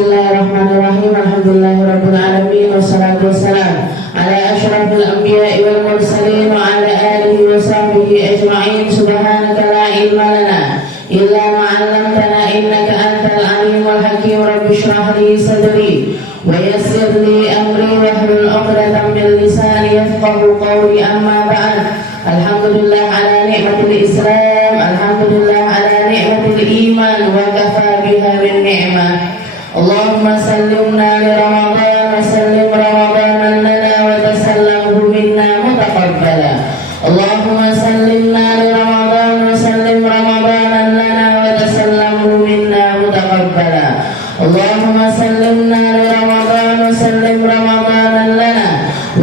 Bismillahirrahmanirrahim. Alhamdulillahirabbil alamin wassalatu wassalamu ala asyrafil anbiya'i wal mursalin wa ala alihi wa sahbihi ajma'in. Subhanaka la ilma lana illa ma 'allamtana innaka antal alimul hakim. Rabbi shrah li sadri wa yassir li amri wahlul 'uqdatam min lisani yafqahu qawli. Amma ba'd. Alhamdulillah ala ni'matil Islam, alhamdulillah ala ni'matil iman wa kafa biha min ni'mah. Allahumma sallimna li Ramadan wa sallim Ramadan lana wa tasallamhu minna mutaqabbala. Allahumma sallimna li Ramadan wa sallim Ramadan lana wa tasallamhu minna mutaqabbala. Allahumma sallimna li Ramadan wa sallim Ramadan lana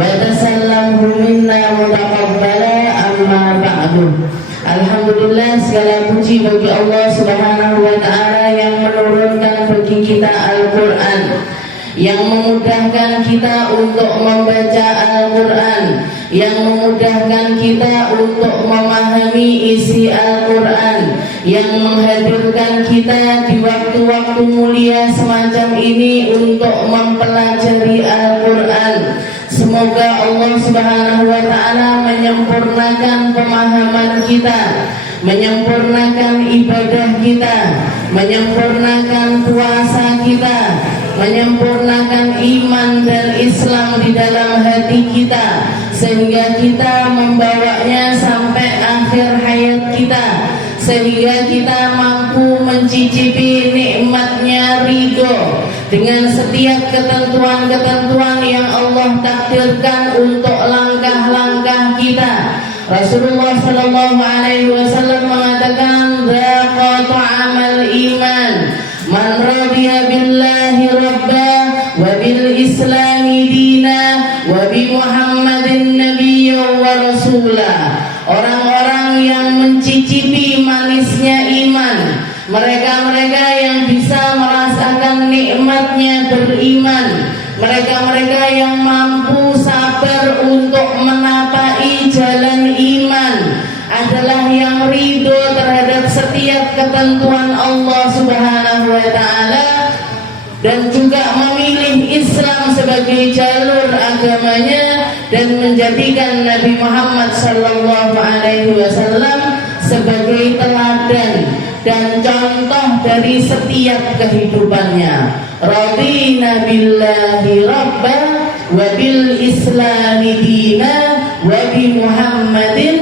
wa tasallamhu minna mutaqabbala. Amma ba'du. Alhamdulillah, segala puji bagi Allah Subhanahu wa ta'ala yang menurunkan bagi kita Al-Quran, yang memudahkan kita untuk membaca Al-Quran, yang memudahkan kita untuk memahami isi Al-Quran, yang menghadirkan kita di waktu-waktu mulia semacam ini untuk mempelajari Al-Quran. Semoga Allah Subhanahu wa ta'ala menyempurnakan pemahaman kita, menyempurnakan ibadah kita, menyempurnakan puasa kita, menyempurnakan iman dan Islam di dalam hati kita, sehingga kita membawanya sampai akhir hayat kita, sehingga kita mampu mencicipi nikmatnya ridho dengan setiap ketentuan-ketentuan yang Allah takdirkan untuk langkah-langkah kita. Rasulullah sallallahu alaihi wasallam mengatakan, "Dzaqatu amal iman man radiya billahi rabba wa bil islami dina wa bi Muhammadin nabiyyan wa rasulah." Orang-orang yang mencicipi manisnya iman, mereka-mereka yang bisa merasakan nikmatnya beriman, mereka-mereka yang mampu sabar untuk menapai jalan iman, adalah yang ridho terhadap setiap ketentuan Allah Subhanahu wa ta'ala, dan juga memilih Islam sebagai jalur agamanya, dan menjadikan Nabi Muhammad sallallahu alaihi wasallam sebagai teladan dan contoh dari setiap kehidupannya. Radina billahi rabba wa bil islami dina wa bi Muhammadin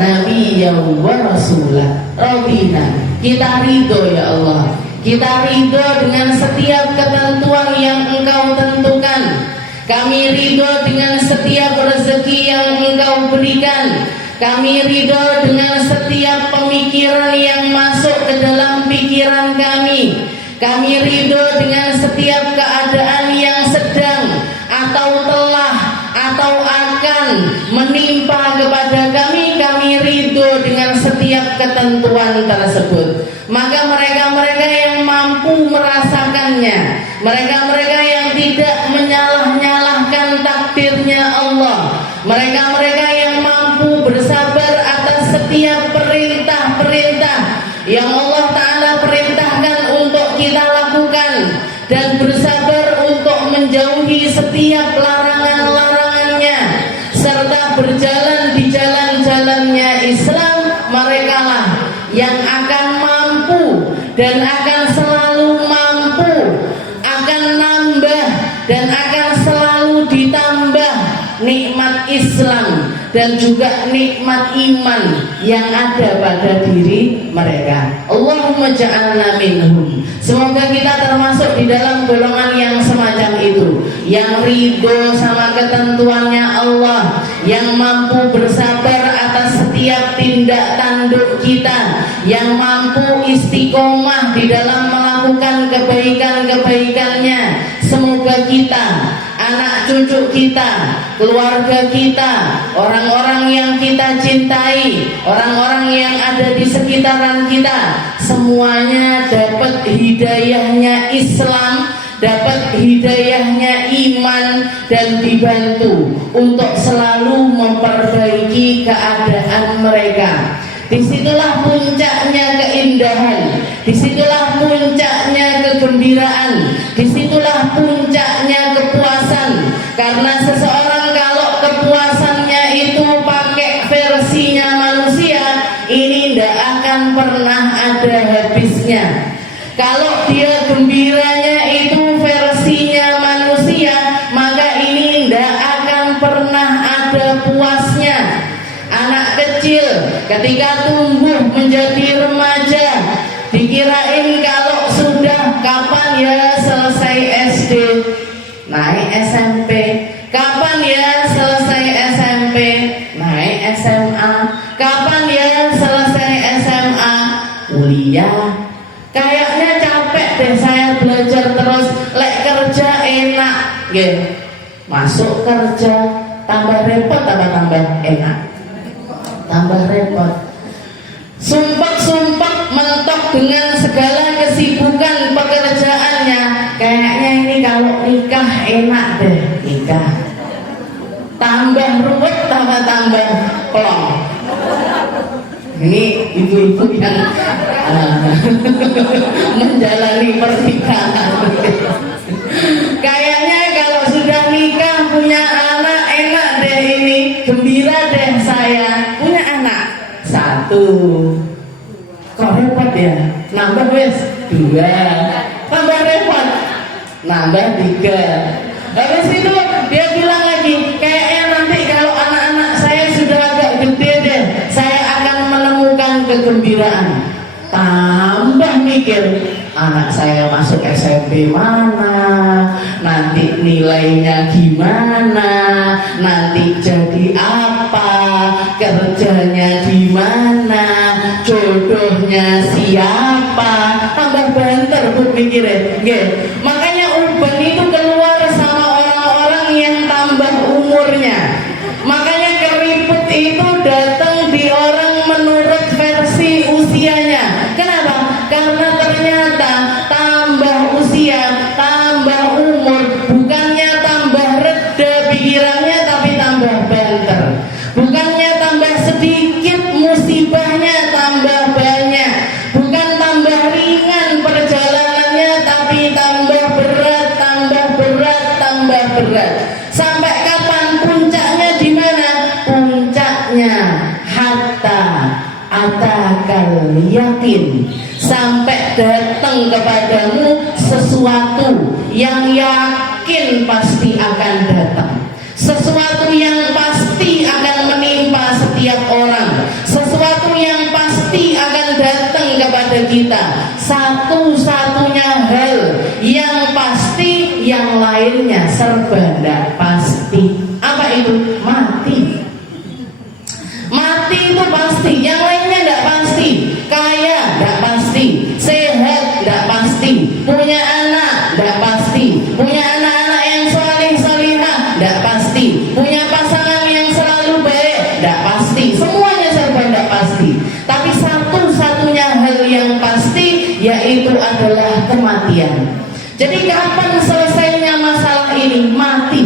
nabiyyan wa rasulah. Radina, kita ridho ya Allah, kita ridho dengan setiap ketentuan yang Engkau tentukan. Kami ridho dengan setiap rezeki yang Engkau berikan. Kami ridho dengan setiap pemikiran yang masuk ke dalam pikiran kami. Kami ridho dengan setiap keadaan yang sedang atau telah atau akan menimpa kepada kami. Kami ridho dengan setiap ketentuan tersebut. Maka mereka-mereka yang mampu merasakannya, mereka-mereka yang tidak menyalah-nyalahkan takdirnya Allah, mereka-mereka yang mampu bersabar atas setiap perintah-perintah yang Allah Ta'ala perintahkan untuk kita lakukan, dan bersabar untuk menjauhi setiap larangan-larangannya, serta berjalan di jalan-jalannya Islam, merekalah yang akan mampu dan akan selalu mampu, akan nambah dan akan selalu ditambah nikmat Islam dan juga nikmat iman yang ada pada diri mereka. Allahumma ja'alna minhum. Semoga kita termasuk di dalam golongan yang semacam itu, yang ridho sama ketentuannya Allah, yang mampu bersabar atas setiap tindak tanduk kita, yang mampu istiqomah di dalam melakukan kebaikan-kebaikannya. Semoga kita, anak cucu kita, keluarga kita, orang-orang yang kita cintai, orang-orang yang ada di sekitaran kita, semuanya dapat hidayahnya Islam, dapat hidayahnya iman, dan dibantu untuk selalu memperbaiki keadaan mereka. Disitulah puncaknya keindahan, disitulah puncaknya kegembiraan kegembiraan. Disitulah puncaknya kepuasan. Karena seseorang kalau kepuasannya itu pakai versinya manusia, ini tidak akan pernah ada habisnya. Kalau dia gembiranya itu versinya manusia, maka ini tidak akan pernah ada puasnya. Anak kecil ketika tumbuh menjadi remaja, dikirain kalau sudah kapan ya selesai SD, naik SMP, kapan ya selesai SMP, naik SMA, kapan ya selesai SMA, kuliah. Kayaknya capek deh saya belajar terus, lek kerja enak, gitu. Masuk kerja tambah repot, tambah enak, tambah repot. Sumpah mentok dengan segala kesibukan pekerjaannya. Kayaknya ini kalau nikah enak deh, nikah. Tambah ruwet, tambah plong. Ini ibu-ibu yang menjalani pernikahan. Kayaknya kalau sudah nikah punya anak enak deh ini, gembira deh saya punya anak. 1, kok repot ya? Nambah wes 2, tambah repot, nambah 3. Habis itu dia bilang lagi, kayaknya nanti kalau anak-anak saya sudah agak gede deh, saya akan menemukan kegembiraan. Tambah mikir, anak saya masuk SMP mana, nanti nilainya gimana, nanti jadi apa, kerjanya gimana, jodohnya siapa. Tambah banter bu mikirnya. Makanya uban itu keluar sama orang-orang yang tambah umurnya. Makanya keriput itu datang di orang menurut versi usianya. Kenapa? Karena ternyata tambah usia, tambah umur, bukannya tambah reda pikirannya, tapi tambah banter. Bukannya tambah sedikit musibahnya, tambah banyak. Bukan tambah ringan perjalanannya, tapi tambah berat, tambah berat, tambah berat. Sampai kapan puncaknya di mana? Puncaknya hatta atakal yakin, sampai datang kepadamu sesuatu yang yakin pasti akan datang, sesuatu yang pasti akan menimpa setiap orang, sesuatu yang pasti akan datang kepada kita. Satu-satunya hal yang pasti, yang lainnya serba tidak pasti. Apa itu? Mati. Mati itu pasti, yang lainnya tidak pasti. Kaya tidak pasti, sehat tidak pasti, punya anak tidak pasti, punya anak-anak yang salih-salihah tidak pasti, punya pasangan yang selalu baik tidak pasti. Semuanya serba tidak pasti. Tapi satu-satunya hal yang pasti, yaitu adalah kematian. Jadi kapan selesainya masalah ini? Mati.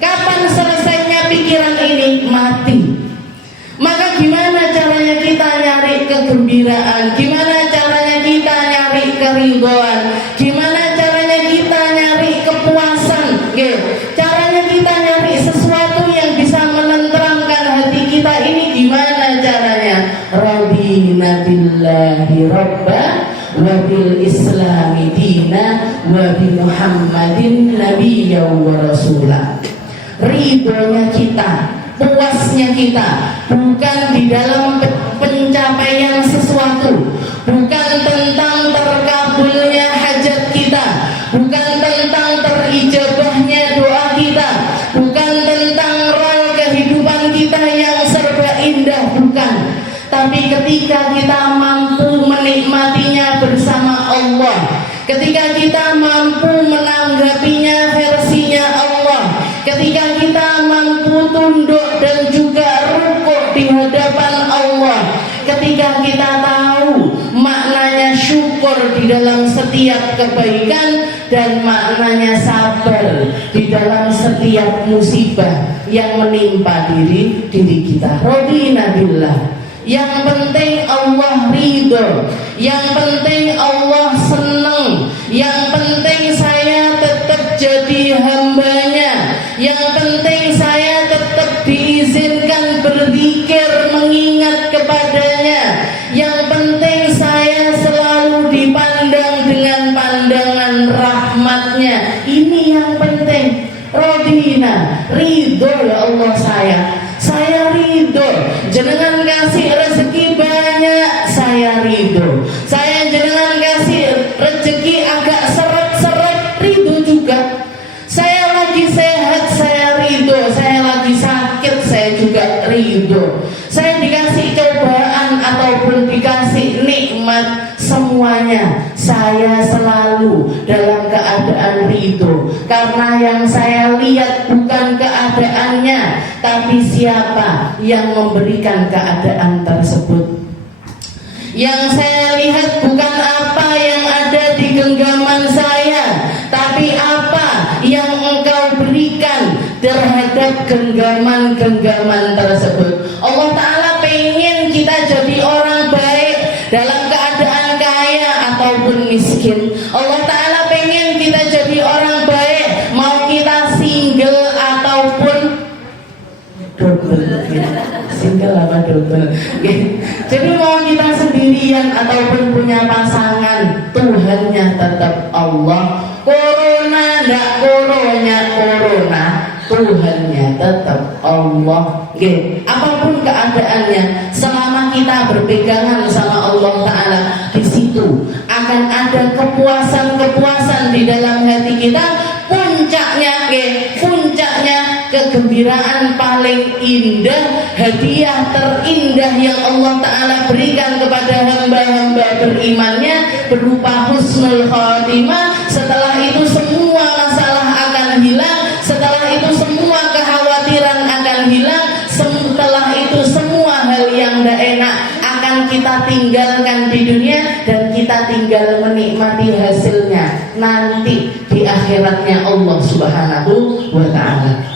Kapan selesainya pikiran ini? Mati. Maka gimana caranya kita nyari kegembiraan? Gimana caranya kita nyari keridhaan? Gimana caranya kita nyari kepuasan? Caranya kita nyari sesuatu yang bisa menenteramkan hati kita ini gimana caranya? Radina billahi rabba wa bil islami dina wa bi muhammadin nabiyya wa rasulah. Ridhonya kita, puasnya kita bukan di dalam pencapaian sesuatu, bukan tentang terkabulnya hajat kita, bukan tentang terijabahnya doa kita, bukan tentang rol kehidupan kita yang serba indah, bukan. Tapi ketika kita mampu menikmatinya bersama Allah, ketika kita mampu menanggapinya versinya Allah, ketika kita mampu tunduk dan juga rukuk di hadapan Allah, ketika kita tahu maknanya syukur di dalam setiap kebaikan dan maknanya sabar di dalam setiap musibah yang menimpa diri kita. Radina billah. Yang penting Allah ridho, yang penting Allah senang, yang penting penting saya tetap jadi hambanya, yang penting saya tetap diizinkan berzikir mengingat kepadanya, yang penting saya selalu dipandang dengan pandangan rahmatnya. Ini yang penting. Rodina, ridho ya Allah saya ridho. Jenengan kasih rezeki banyak, saya ridho. Saya jenengan kasih rezeki agak seret-seret, ridho juga. Saya lagi sehat, saya ridho. Saya lagi sakit, saya juga ridho. Saya dikasih cobaan ataupun dikasih nikmat, semuanya saya selalu dalam keadaan ridho. Karena yang saya lihat bukan keadaannya, tapi siapa yang memberikan keadaan tersebut. Yang saya lihat bukan apa yang ada di genggaman saya, tapi apa yang Engkau berikan terhadap genggaman-genggaman tersebut. Allah Ta'ala pengen kita jadi orang baik dalam keadaan kaya ataupun miskin. Allah Ta'ala pengen kita jadi orang baik, mau kita single ataupun double. Single apa double? Jadi mau kita sendirian ataupun punya pasangan, Tuhannya tetap Allah. Corona ndak corona, Tuhannya tetap Allah. Apapun keadaannya, selama kita berpegangan sama Allah Ta'ala, di situ akan ada kepuasan di dalam hati kita. Puncaknya kegembiraan paling indah, hadiah terindah yang Allah Ta'ala berikan kepada hamba-hamba berimannya berupa husnul khotimah. Setelah itu semua masalah akan hilang, setelah itu semua kekhawatiran akan hilang, setelah itu semua hal yang tidak enak akan kita tinggalkan di dunia, dan kita tinggal menikmati hasilnya nanti di akhiratnya Allah Subhanahu wa Ta'ala.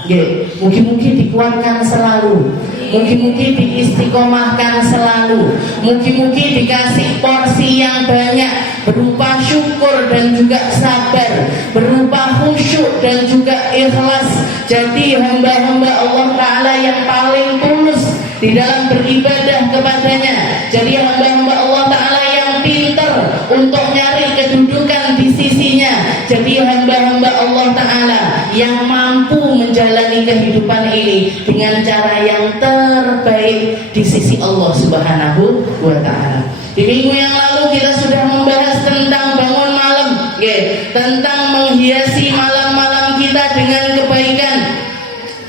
Mungkin dikuatkan selalu, mungkin diistiqomahkan selalu, mungkin dikasih porsi yang banyak berupa syukur dan juga sabar, berupa khusyuk dan juga ikhlas. Jadi hamba-hamba Allah Ta'ala yang paling tulus di dalam beribadah kepadanya. Jadi hamba-hamba Allah Ta'ala yang pintar untuk nyari kedudukan di sisinya. Jadi hamba-hamba Allah Ta'ala yang mampu menjalani kehidupan ini dengan cara yang terbaik di sisi Allah Subhanahu wa Ta'ala. Di minggu yang lalu kita sudah membahas tentang bangun malam, tentang menghiasi malam-malam kita dengan kebaikan,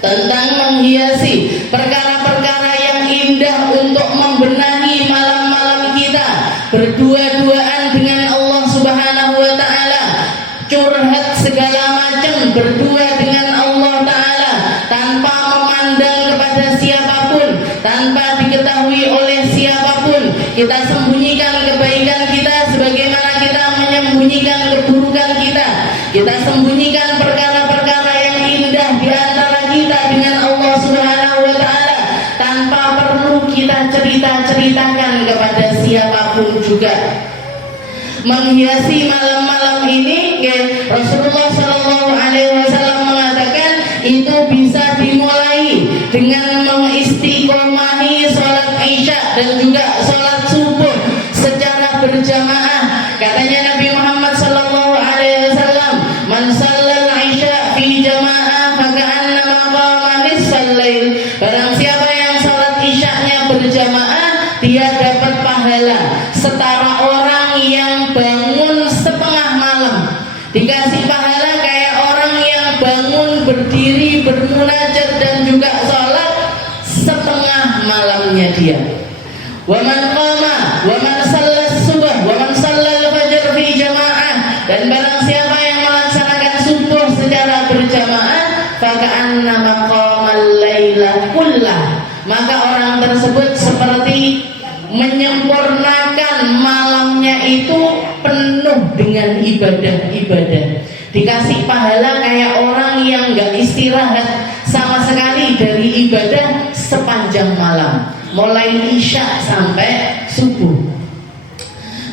tentang menghiasi perkara-perkara yang indah untuk membenahi malam-malam kita, berdua-duaan dengan Allah Subhanahu wa Ta'ala, curhat segala macam berdua dengan Allah Ta'ala tanpa memandang kepada siapapun, tanpa diketahui oleh siapapun. Kita sembunyikan kebaikan kita sebagaimana kita menyembunyikan keburukan kita. Kita sembunyikan perkara-perkara yang indah di antara kita dengan Allah Subhanahu wa Ta'ala tanpa perlu kita ceritakan kepada siapapun juga. Menghiasi malam-malam ini, Rasulullah SAW mengatakan itu bisa dimulai dengan mengistiqomahi sholat isya dan juga sholat subuh secara berjamaah. Katanya Nabi Muhammad SAW, man shallal isya fi jamaah faka'annama qama nisfal lail. Barang siapa yang sholat isyanya berjamaah, dia dapat pahala setara orang yang bangun setengah malam. Dikasih pahala kayak orang yang bangun berdiri bermunajat dan juga sholat setengah malamnya dia. Wa man qama wa man shalla subuh wa man shalla al-fajr fi jamaah. Dan barang siapa yang melaksanakan subuh secara berjamaah, faka'annama qama al-laila kullah, maka orang tersebut seperti menyempurnakan malamnya itu penuh dengan ibadah-ibadah. Dikasih pahala kayak orang yang gak istirahat sama sekali dari ibadah sepanjang malam, mulai isya sampai subuh.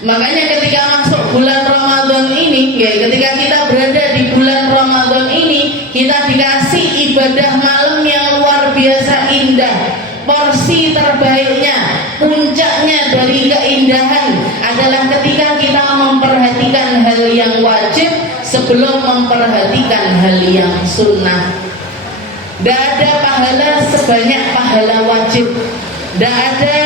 Makanya ketika masuk bulan Ramadan ini, ketika kita berada di bulan Ramadan ini, kita dikasih ibadah malam yang luar biasa indah. Porsi terbaiknya, puncaknya dari keindahan adalah ketika kita memperhatikan hal yang wajib sebelum memperhatikan hal yang sunnah. Tidak ada pahala sebanyak pahala wajib. Tidak ada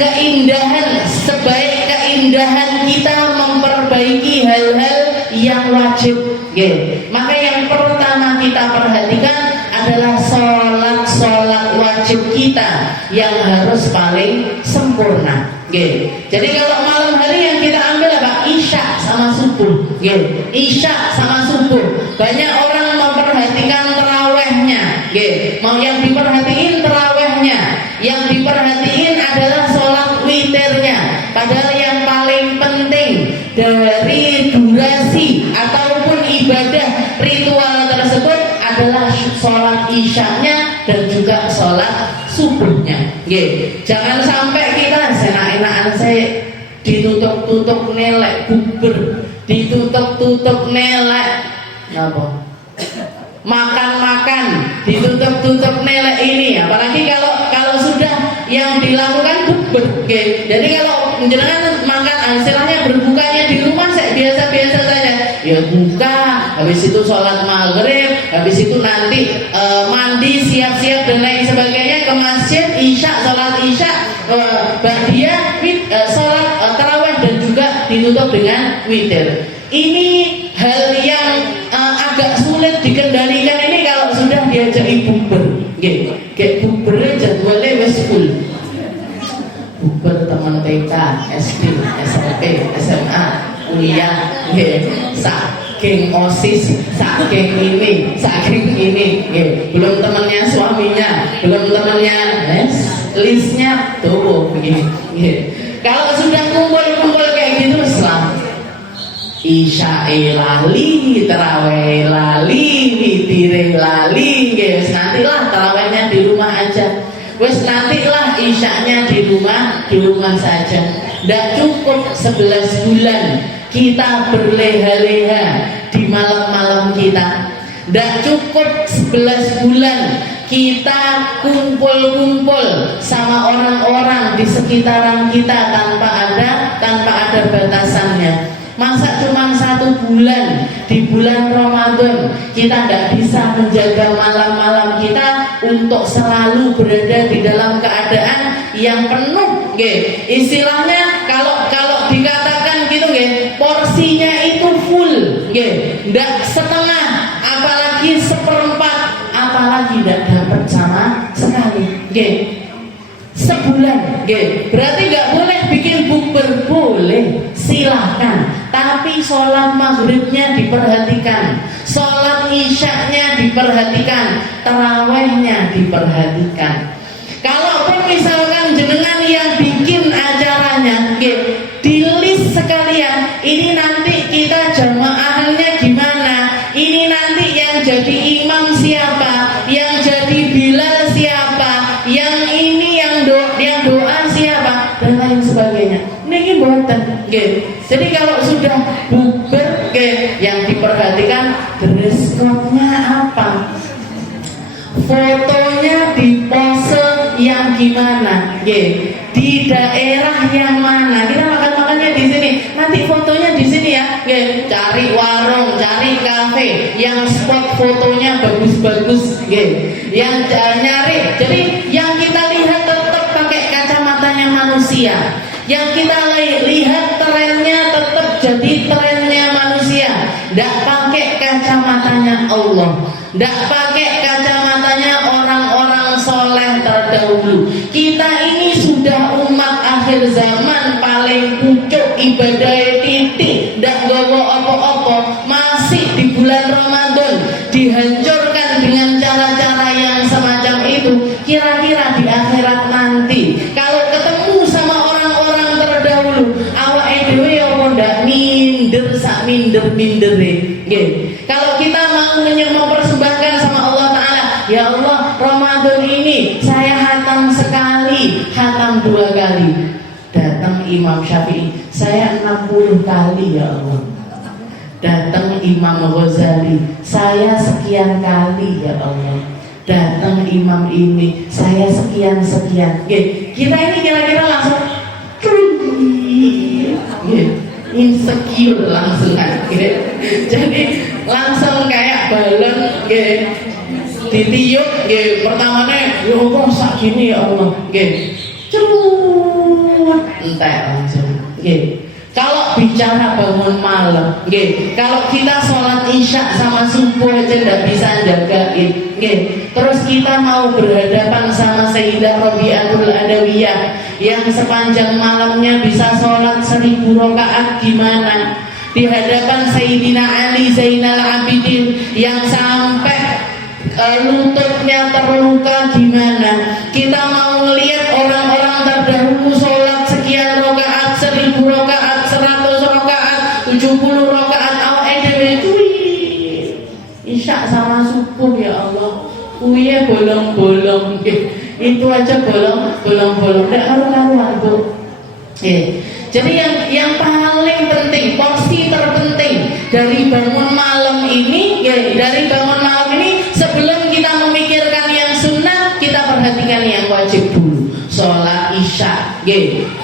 keindahan sebaik keindahan kita memperbaiki hal-hal yang wajib. Maka yang pertama kita perhatikan adalah sholat wajib kita yang harus paling sempurna. Jadi kalau malam hari yang kita ambil apa? Isya sama subuh. Isya sama subuh. Banyak orang memperhatikan tarawehnya. Mau yang diperhatiin tarawehnya, yang diperhatiin adalah sholat witirnya. Padahal yang paling penting dari durasi ataupun ibadah ritual tersebut adalah sholat isyanya dan juga sholat subuhnya. Jangan sampai kita senak-enakan saya ditutup-tutup nelek bubur, ditutup-tutup nelek apa? Makan-makan, ditutup-tutup nelek ini. Apalagi kalau sudah yang dilakukan bubur. Jadi kalau jenengan makan istilahnya berbukanya di rumah saya biasa-biasa saja. Ya buka, habis itu sholat maghrib, habis itu nanti mandi, siap-siap dan lain sebagainya, ke masjid, isya, sholat isya, ba'diyah, sholat tarawih dan juga ditutup dengan witir. Ini hal yang agak sulit dikendalikan ini kalau sudah diajak bubur. Kayak buburnya jadwalnya wis full. Bubur teman TK, SD, SMP, SMA, kuliah, saking OSIS, saking ini, belum temannya suaminya, belum temannya, listnya tuh begini. Kalau sudah kumpul-kumpul kayak gitu, Isya lali, taraweh lali, witir lali, nantilah tarawehnya di rumah aja. Wes nantilah isyanya di rumah saja. Tidak cukup 11 bulan kita berleha-leha di malam-malam kita. Tidak cukup 11 bulan kita kumpul-kumpul sama orang-orang di sekitaran kita tanpa ada batasannya. Masa cuma 1 bulan di bulan Ramadan kita tidak bisa menjaga malam-malam kita untuk selalu berada di dalam keadaan yang penuh. Istilahnya kalau dikatakan gitu, porsinya itu full, tidak setengah, apalagi seperempat, apalagi tidak dapat sama sekali. Sebulan, berarti nggak boleh bikin bubur, boleh, silahkan, tapi sholat maghribnya diperhatikan, sholat isyaknya diperhatikan, tarawehnya diperhatikan. Kalaupun misalkan jenengan yang bikin acaranya, di list sekalian, ini nanti kita jamaahnya gimana, ini nanti yang jadi imam siapa, yang jadi bilal siapa, yang ini yang doa siapa dan lain sebagainya. Ini buatan. Jadi kalau sudah bubar, yang diperhatikan dress code-nya apa, fotonya di pose yang gimana, di daerah yang mana. Kita makan-makannya di sini, nanti fotonya di sini ya. Cari warung, cari kafe yang spot fotonya bagus-bagus, yang nyari. Jadi yang kita lihat tetap pakai kacamatanya manusia. Yang kita lihat trennya tetap jadi trennya manusia. Tidak pakai kacamatanya Allah, tidak pakai kacamatanya orang-orang soleh terdahulu. Kita ini sudah umat akhir zaman paling pucuk, ibadah titik, tidak gawa apa-apa, masih di bulan Ramadan dihancurkan dengan cara-cara yang semacam itu. Kira-kira di akhirat nanti kalau ketemu sama orang-orang terdahulu, awak dhewe apa ndak minder sak minder-mindere. Kalau kita mau mempersembahkan sama Allah Ta'ala, ya Allah, Ramadan ini saya hatam sekali, hatam 2 kali. Datang Imam Syafi'i, saya 60 kali ya Allah. Datang Imam Ghazali, saya sekian kali ya Allah. Datang imam ini, saya sekian-sekian. Kita ini kira-kira langsung insecure langsung kan. Jadi langsung kayak balon ditiup pertamanya ya Allah sak gini ya Allah cerut entek langsung. Kalau bicara bangun malam, kalau kita sholat isya sama subuh aja nggak bisa jagain, terus kita mau berhadapan sama Sayyidah Rabi'atul Adawiyah yang sepanjang malamnya bisa sholat 1000 rakaat gimana? Di hadapan Sayyidina Ali Zainal Abidin yang sampai lututnya terluka gimana? Kita mau melihat orang-orang terdahulu sholat sekian rakaat, 1000 rakaat, 100 rakaat, 70 rakaat, isya sama subuh ya Allah, kuya bolong-bolong, itu aja bolong-bolong, tidak karuan Bu. Jadi yang paling penting, porsi terpenting dari bangun malam ini, sebelum kita memikirkan yang sunnah, kita perhatikan yang wajib dulu. Sholat isya,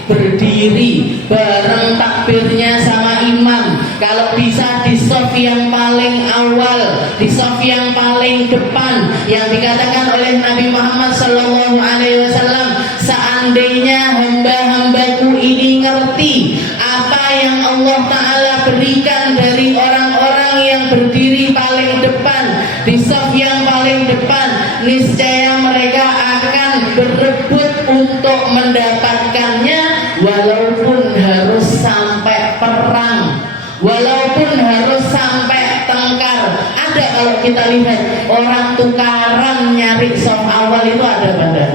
berdiri bareng takbirnya sama imam. Kalau bisa di shaf yang paling awal, di shaf yang paling depan, yang dikatakan oleh Nabi Muhammad SAW, seandainya hamba-hambaku ini ngerti apa yang Allah Ta'ala berikan dari orang-orang yang berdiri paling depan, di shaf yang paling depan, niscaya mereka akan berebut untuk mendapatkannya, walaupun harus sampai perang, walaupun harus sampai tengkar. Ada kalau kita lihat orang tukaran nyari shaf awal itu ada pada.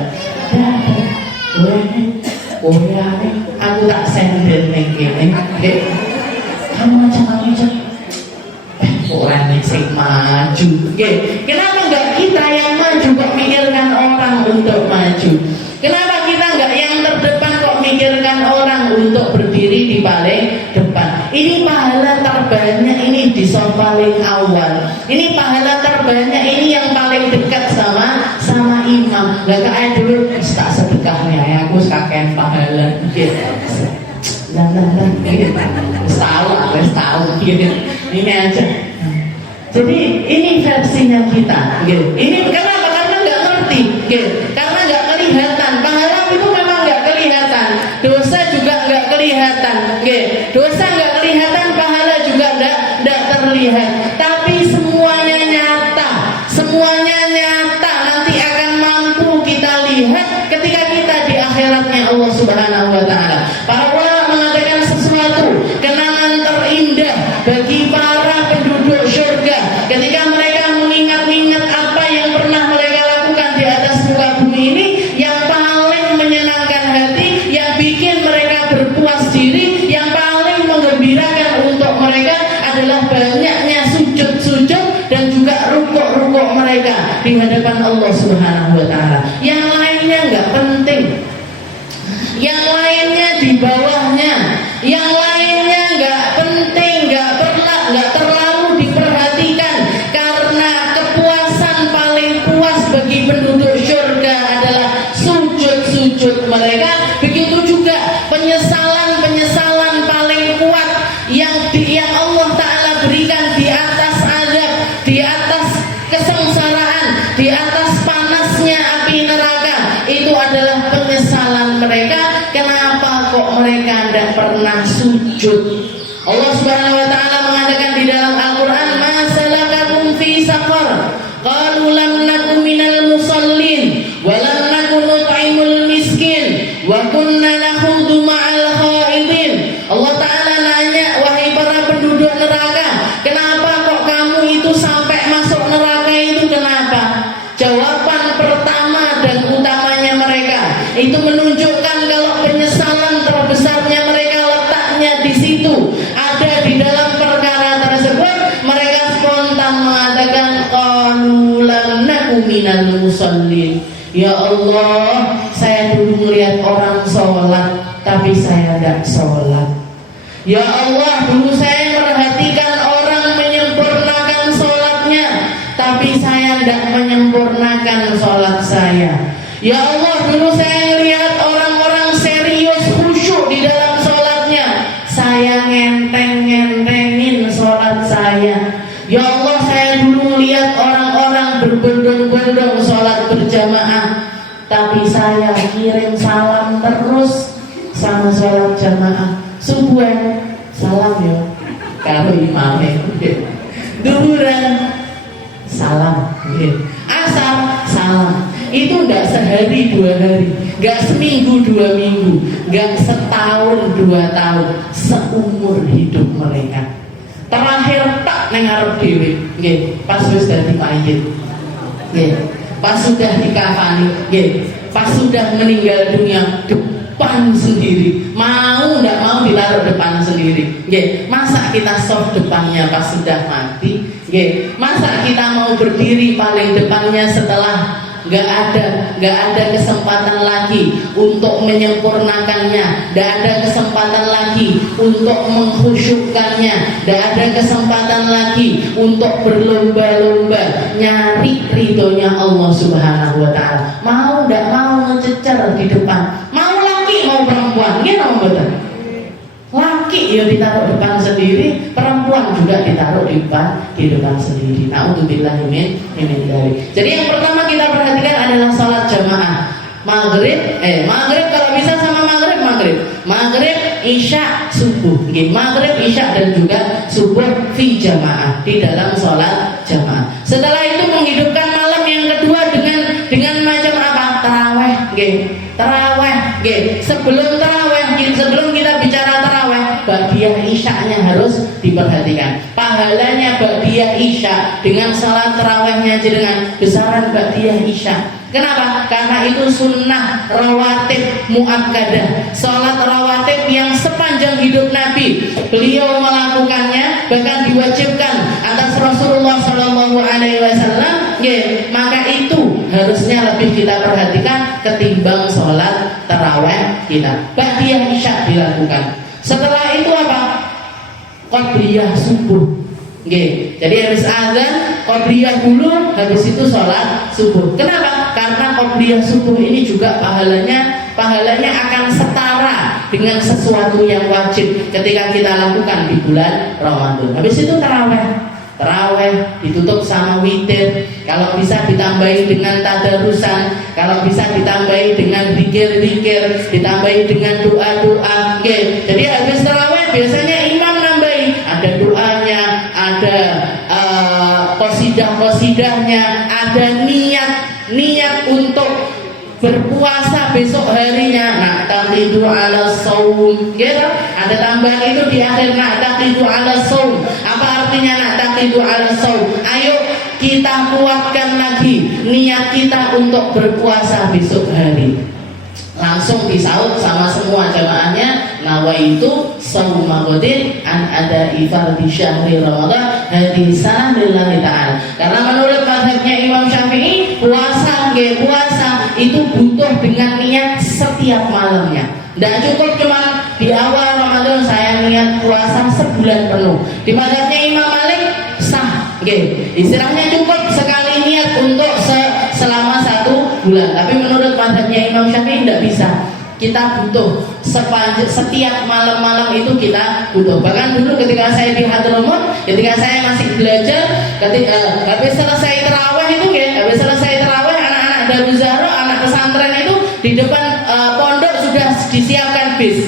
Aku tak sendiri nih, kamu macam-macam. Orang sing maju, kenapa enggak kita yang maju kok mikirkan orang untuk maju? Kenapa kita enggak yang terdepan kok mikirkan orang untuk berdiri di paling depan? Ini pahala terbanyak ini di shaf paling awal. Ini pahala terbanyak ini yang paling dekat sama imam. Lah kayak dulu tak sedekahnya ya, aku kakek pahala. Tahu ini aja. Jadi ini versinya kita. Ini kenapa? Karena nggak ngerti. Karena nggak kelihatan. Pahala itu memang nggak kelihatan. Dosa juga nggak kelihatan. Dosa nggak kelihatan, pahala juga nggak terlihat. Tapi semuanya nyata. Semuanya nyata. Nanti akan mampu kita lihat ketika kita di akhiratnya Allah Subhanahu Wa Taala. Para ulama mengatakan sesuatu kenangan terindah bagi para penduduk surga ketika mereka mengingat-ingat apa yang pernah mereka lakukan di atas muka bumi ini, yang paling menyenangkan hati, yang bikin mereka berpuas diri, yang paling menggembirakan untuk mereka adalah banyaknya sujud-sujud dan juga rukuk-rukuk mereka di hadapan Allah Subhanahu Wa Taala. Yang lainnya nggak penting, yang lainnya di bawahnya, yang lainnya nggak penting, nggak terlalu diperhatikan, karena kepuasan paling puas bagi penduduk surga adalah sujud-sujud mereka. Begitu juga penyesalan paling kuat yang Allah Ta'ala berikan di atas azab, di atas kesengsaraan, di atas panasnya api neraka. Itu adalah penyesalan mereka. Kenapa kok mereka tidak pernah sujud? Allah Subhanahu Wa Taala mengatakan di dalam Al-Quran, ma salakakum fi saqar, qalu lam naku minal musallin wa lam naku nut'imul miskin wa kunna nakhudu ma'al khaidin. Allah Ta'ala nanya, wahai para penduduk neraka, kenapa kok kamu itu sampai masuk neraka itu, kenapa? Jawaban pertama dan utamanya mereka itu menunjukkan kalau penyesalan terbesarnya mereka letaknya di situ, ada di dalam perkara tersebut. Mereka spontan mengatakan, qalu lam naku minal musallin. Ya Allah, saya dulu melihat orang sholat tapi saya tidak sholat. Ya Allah, dulu saya perhatikan orang menyempurnakan sholatnya, tapi saya tidak menyempurnakan sholat saya. Ya Allah, dulu saya lihat orang-orang serius khusyuk di dalam sholatnya, saya ngenteng-ngentengin sholat saya. Ya Allah, saya dulu lihat orang-orang berbondong-bondong sholat berjamaah, tapi saya kirim salam terus sama sholat jamaah. Subuhan salam ya kalau imamnya, duhuran salam, asar salam. Itu enggak sehari 2 hari, enggak seminggu 2 minggu, enggak setahun 2 tahun, seumur hidup mereka. Terakhir tak nengarep dewe, pas wis dadi mayit, pas sudah dikafani, pas sudah meninggal dunia, depan sendiri, mau nggak mau ditaruh depan sendiri. Masa kita soft depannya pas sudah mati? Masa kita mau berdiri paling depannya setelah nggak ada kesempatan lagi untuk menyempurnakannya, nggak ada kesempatan lagi untuk mengkhusyukkannya, nggak ada kesempatan lagi untuk berlomba-lomba nyari ridhonya Allah Subhanahu Wa Taala. Mau nggak mau ngececer di depan, mau laki mau perempuan, mau betul. Laki ya ditaruh depan sendiri, perempuan juga ditaruh di depan sendiri. Na'udzubillah min dzalik. Jadi yang pertama kita perhatikan adalah salat jamaah. Maghrib kalau bisa sama maghrib, isya, subuh. Maghrib, isya dan juga subuh fi jamaah, di dalam salat jamaah. Setelah itu menghidupkan malam yang kedua dengan macam apa? Tarawih. Sebelum kita bicara tarawih, ba'diyah isya'nya harus diperhatikan. Pahalanya ba'diyah isya dengan salat tarawihnya jenengan besaran ba'diyah isya. Kenapa? Karena itu sunnah rawatib muakkadah, salat rawatib yang sepanjang hidup Nabi beliau melakukannya, bahkan diwajibkan atas Rasulullah SAW. Maka itu harusnya lebih kita perhatikan ketimbang salat tarawih kita. Ba'diyah isya dilakukan. Setelah itu apa? Qabliyah subuh. Jadi habis azan qabliyah dulu, habis itu sholat subuh. Kenapa? Karena qabliyah subuh ini juga pahalanya akan setara dengan sesuatu yang wajib ketika kita lakukan di bulan Ramadan. Habis itu taraweh ditutup sama witir. Kalau bisa ditambahi dengan tadarusan, kalau bisa ditambahi dengan zikir-zikir, ditambahi dengan doa-doa. Jadi habis taraweh biasanya imam nambahi, ada doanya, ada qasidah-qasidahnya, ada niat untuk berpuasa besok harinya. Nah, taqidu ala shaum, ada tambahan itu di akhir. Nah, taqidu ala shaum. Apa artinya nak taqidu ala shaum? Ayo kita kuatkan lagi niat kita untuk berpuasa besok hari. Langsung disaut sama semua jamaahnya, nawaitu shauma ghadin an ada'i fardhi syahri Ramadan hadhihi sanah lillahi ta'ala. Karena menurut mazhabnya Imam Syafi'i, puasa itu butuh dengan niat setiap malamnya. Tidak cukup cuma di awal Ramadan saya niat puasa sebulan penuh. Di mazhabnya Imam Malik sah, istilahnya cukup sekali niat untuk selama 1 bulan. Tapi menurut mazhabnya Imam Syafi'i tidak bisa. Kita butuh setiap malam-malam itu kita butuh. Bahkan dulu ketika saya di Hadramut, ketika saya masih belajar, habis selesai tarawih itu, habis selesai tarawih anak-anak Darul Zahra, anak pesantren itu di depan pondok sudah disiapkan bis.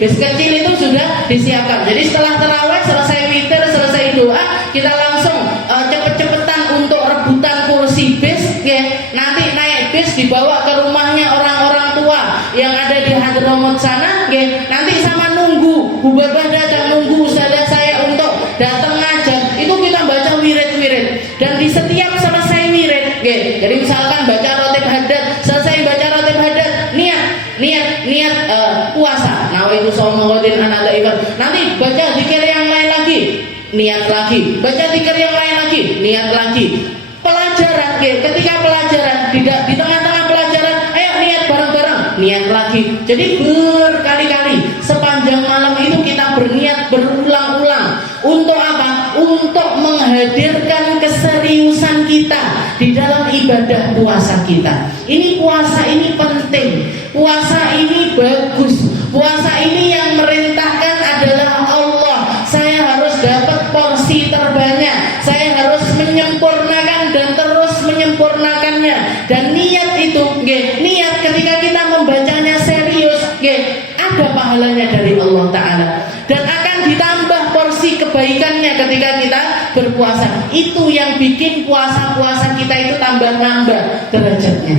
Bis kecil itu sudah disiapkan. Jadi setelah tarawih, selesai witir, selesai doa, kita langsung cepet-cepetan untuk rebutan kursi bis. Nanti naik bis dibawa ke rumahnya orang-orang tua yang ada di Hadramut sana. Nanti sama nunggu Babah datang, nunggu ustazah saya untuk datang ngajar. Itu kita baca wirid-wirid. Dan di setiap selesai wirid, jadi misalkan baca rotib haddad, selesai baca rotib haddad, niat puasa. Nawaitu shauma ghadin an ada'i. Nanti baca zikir yang lain lagi, niat lagi. Baca zikir yang lain lagi, niat lagi. Pelajaran, ketika pelajaran di tengah-tengah pelajaran, ayo niat bareng-bareng, niat lagi. Jadi berkali-kali sepanjang malam itu kita berniat berulang-ulang. Untuk apa? Untuk menghadirkan keseriusan kita di dalam ibadah puasa kita. Ini puasa ini penting. Puasa ini bagus. Puasa ini yang merintahkan adalah Allah. Saya harus dapat porsi terbanyak. Saya harus menyempurnakan dan terus menyempurnakannya. Dan niat itu, niat ketika kita membacanya serius, ada pahalanya dari Allah Ta'ala. Dan akan ditambah porsi kebaikannya ketika kita berpuasa. Itu yang bikin puasa-puasa kita itu tambah-nambah derajatnya.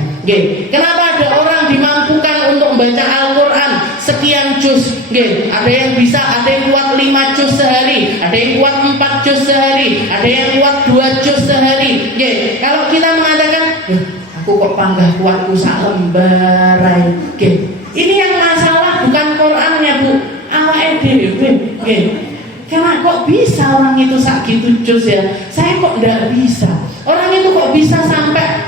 Kenapa ada orang dimampukan untuk membaca Al-Quran sekian juz? Ada yang bisa, ada yang kuat 5 juz sehari, ada yang kuat 4 juz sehari, ada yang kuat 2 juz sehari. Kalau kita mengatakan, aku kok panggah kuatku sak lembar. Ini yang masalah bukan Qurannya, Bu, awake dhewe. Karena kok bisa orang itu sak gitu juz ya? Saya kok enggak bisa. Orang itu kok bisa sampai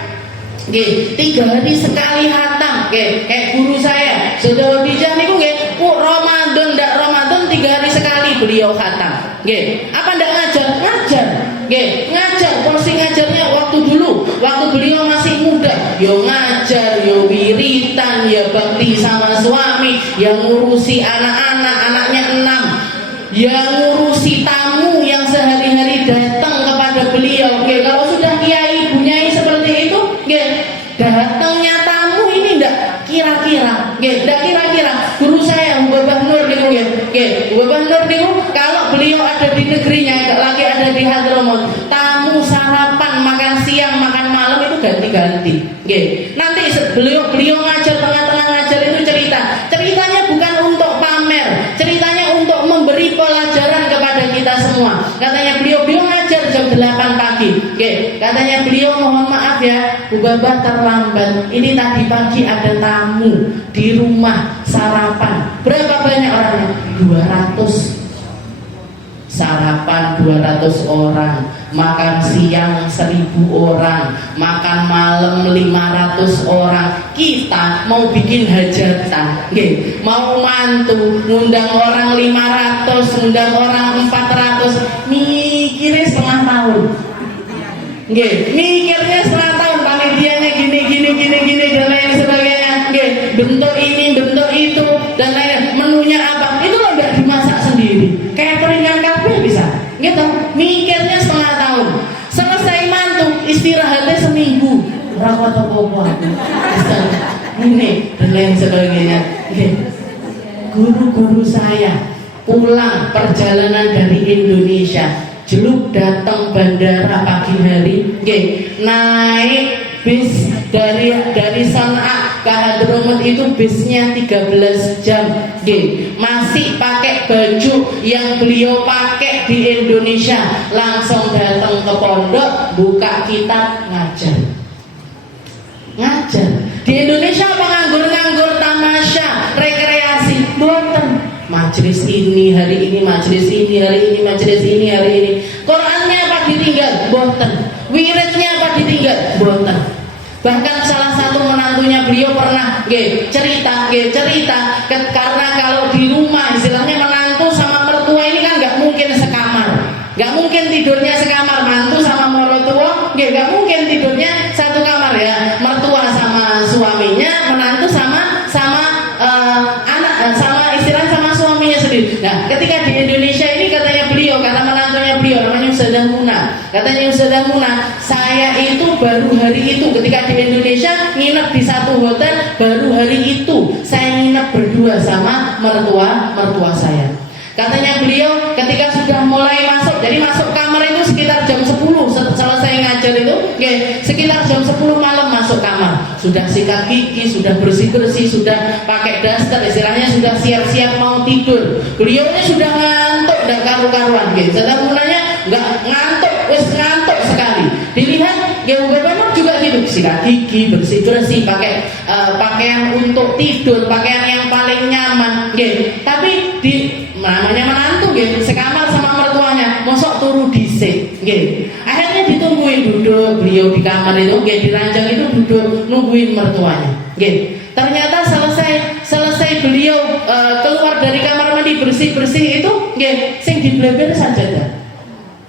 3 hari sekali hatam, kayak guru saya Saudara Dijah niku Ramadan ndak Ramadan 3 hari sekali beliau hatam. Apa ndak ngajar? Ngajar. Porsi ngajarnya waktu dulu, waktu beliau masih muda, yo ngajar, yo wiritan, ya bakti sama suami, yang ngurusi anak-anak, anaknya 6, yang ngurusi tamu yang sehari-hari datang kepada beliau. Kalau sudah kiai bunyai seperti itu, datangnya tamu ini ndak kira-kira, guru saya Babah Nur niku Babah Nur niku kalau beliau ada di negerinya, lagi ada di Hadramaut, tamu sarapan, makan siang, makan malam itu ganti-ganti. Nanti beliau ngajar, tengah-tengah ngajar itu ceritanya bukan untuk pamer, ceritanya untuk memberi pelajaran kepada kita semua. Katanya beliau ngajar jam 8 pagi. Katanya beliau, mohon maaf ya, Bu Babah terlambat. Ini tadi pagi ada tamu di rumah sarapan. Berapa banyak orangnya? 200. Sarapan 200 orang, makan siang 1000 orang, makan malam 500 orang. Kita mau bikin hajatan, mau mantu, ngundang orang 500, ngundang orang 400, mikirnya setengah tahun. Mikirnya setengah tahun, panitianya gini dan lain sebagainya. Bentuk ini, bentuk itu dan lain. Menunya apa? Itu loh nggak dimasak sendiri. Kayak peringan kabel bisa. Mikirnya setengah tahun. Selesai mantu, istirahatnya seminggu. Rawat apa-apa. Ini dan lain sebagainya. Guru-guru saya pulang perjalanan dari Indonesia, jeluk datang bandara pagi hari, naik bis dari Sanaa ke Hadramaut itu bisnya 13 jam, masih pakai baju yang beliau pakai di Indonesia, langsung datang ke pondok, buka kitab, ngajar. Di Indonesia apa nganggur tamasya, rekreasi, boten. Majelis ini hari ini, majelis ini hari ini, majelis ini hari ini. Qurannya apa ditinggal? Boten. Wiridnya apa ditinggal? Boten. Bahkan salah satu menantunya beliau pernah cerita karena kalau di rumah istilahnya menantu sama mertua ini kan nggak mungkin sekamar, nggak mungkin tidurnya sekamar, mantu sama mertua nggak mungkin tidurnya satu kamar ya, mertua sama suaminya, menantu sama anak, sama istilahnya sama suaminya sendiri. Nah, ketika di Indonesia ini katanya beliau, kata menantunya beliau namanya Ustazah Muna, katanya Ustazah Muna, saya itu baru hari itu ketika di Indonesia nginep di satu hotel, baru hari itu saya nginep berdua sama mertua saya. Katanya beliau ketika sudah mulai masuk, jadi masuk kamar itu sekitar jam 10 selesai ngajar itu, sekitar jam 10 malam masuk kamar, sudah sikat gigi, sudah bersih-bersih, sudah pakai daster, istilahnya sudah siap-siap mau tidur. Beliaunya sudah ngantuk dan karu-karuan, Saya mulanya nggak ngantuk, ngantuk sekali. Dilihat Bapak juga gitu, sikat gigi, bersih-bersih, pakai pakaian untuk tidur, pakaian yang paling nyaman, tapi namanya menantu sekamar sama mertuanya, mosok turu dhisik, akhirnya ditungguin duduk beliau di kamar itu, di ranjang itu duduk nungguin mertuanya, ternyata selesai selesai beliau keluar dari kamar mandi bersih-bersih itu nggih sing dibleber sajadah.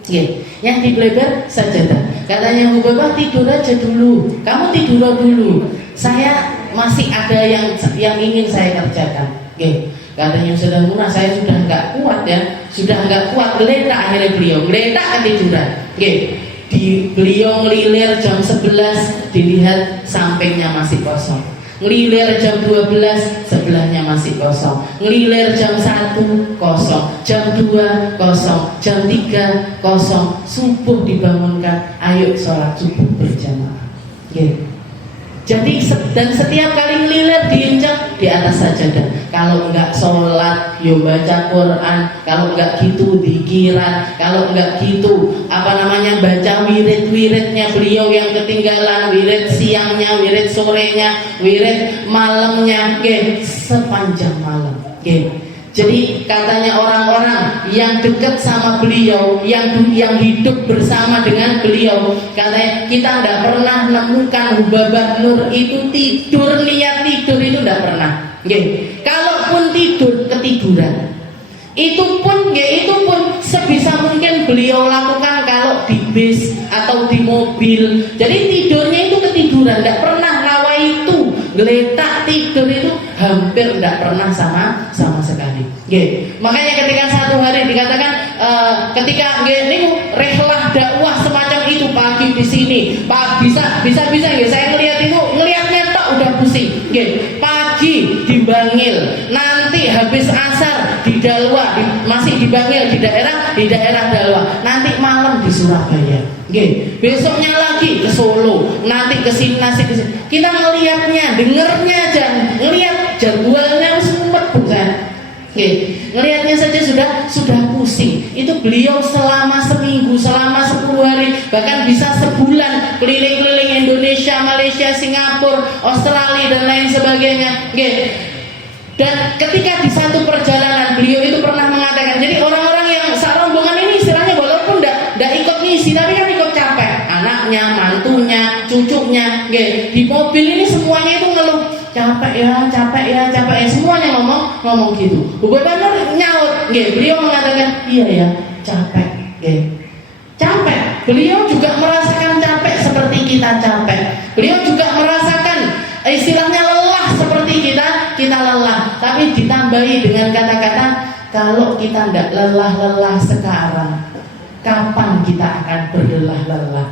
Nggih, yang dibleber sajadah. Katanya Hubabah, tidur aja dulu. Kamu tidur dulu. Saya masih ada yang ingin saya kerjakan. Nggih. Katanya sudah Munah, saya sudah enggak kuat ya. Sudah enggak kuat, geletak akhirnya beliau. Geletak ketiduran. Nggih. Beliau ngelilir jam 11, dilihat sampingnya masih kosong. Ngelilir jam 12, sebelahnya masih kosong. Ngelilir jam 1, kosong. Jam 2, kosong. Jam 3, kosong. Subuh dibangunkan, ayo sholat subuh berjamaah. Okay. Jadi dan setiap kali ngelilir diinjak di atas sajadah. Kalau enggak sholat, yo baca Quran. Kalau enggak gitu dikiran. Kalau enggak gitu baca wirid-wiridnya beliau yang ketinggalan, wirid siangnya, wirid sorenya, wirid malamnya, sepanjang malam. Jadi katanya orang-orang yang dekat sama beliau, yang hidup bersama dengan beliau, katanya kita tidak pernah menemukan Hubabah Nur itu tidur, niat tidur itu tidak pernah. Kalaupun tidur, ketiduran. Itu pun sebisa mungkin beliau lakukan kalau di bis atau di mobil. Jadi tidurnya itu ketiduran, tidak pernah nawa itu geletak tidur itu hampir tidak pernah sama sekali. Makanya ketika satu hari dikatakan ketika niku rehlah dakwah semacam itu pagi di sini, bisa saya ngelihatnya tak udah pusing. Pagi di Bangil, nanti habis asar di Dalwa, masih di Bangil di daerah Dalwa, nanti malam di Surabaya. Besoknya lagi ke Solo, nanti ke sini. Kita ngelihatnya, dengernya aja, ngelihat jadwalnya sempat bukan. Ngelihatnya saja sudah pusing. Itu beliau selama seminggu, selama 10 hari, bahkan bisa sebulan keliling-keliling Indonesia, Malaysia, Singapura, Australia dan lain sebagainya. Dan ketika di satu perjalanan beliau itu pernah mengatakan, jadi orang-orang yang serombongan ini istilahnya walaupun tidak ikut ngisi, tapi kan ikut capek, anaknya, mantunya, cucunya, di mobil ini semuanya itu ngeluh, capek ya, semuanya ngomong gitu. Hubabah Nur nyaut, beliau mengatakan, iya ya, capek. Beliau juga merasakan capek seperti kita capek. Beliau juga merasakan istilahnya lelah seperti kita lelah. Tapi ditambahi dengan kata-kata, kalau kita tidak lelah-lelah sekarang, kapan kita akan berlelah-lelah?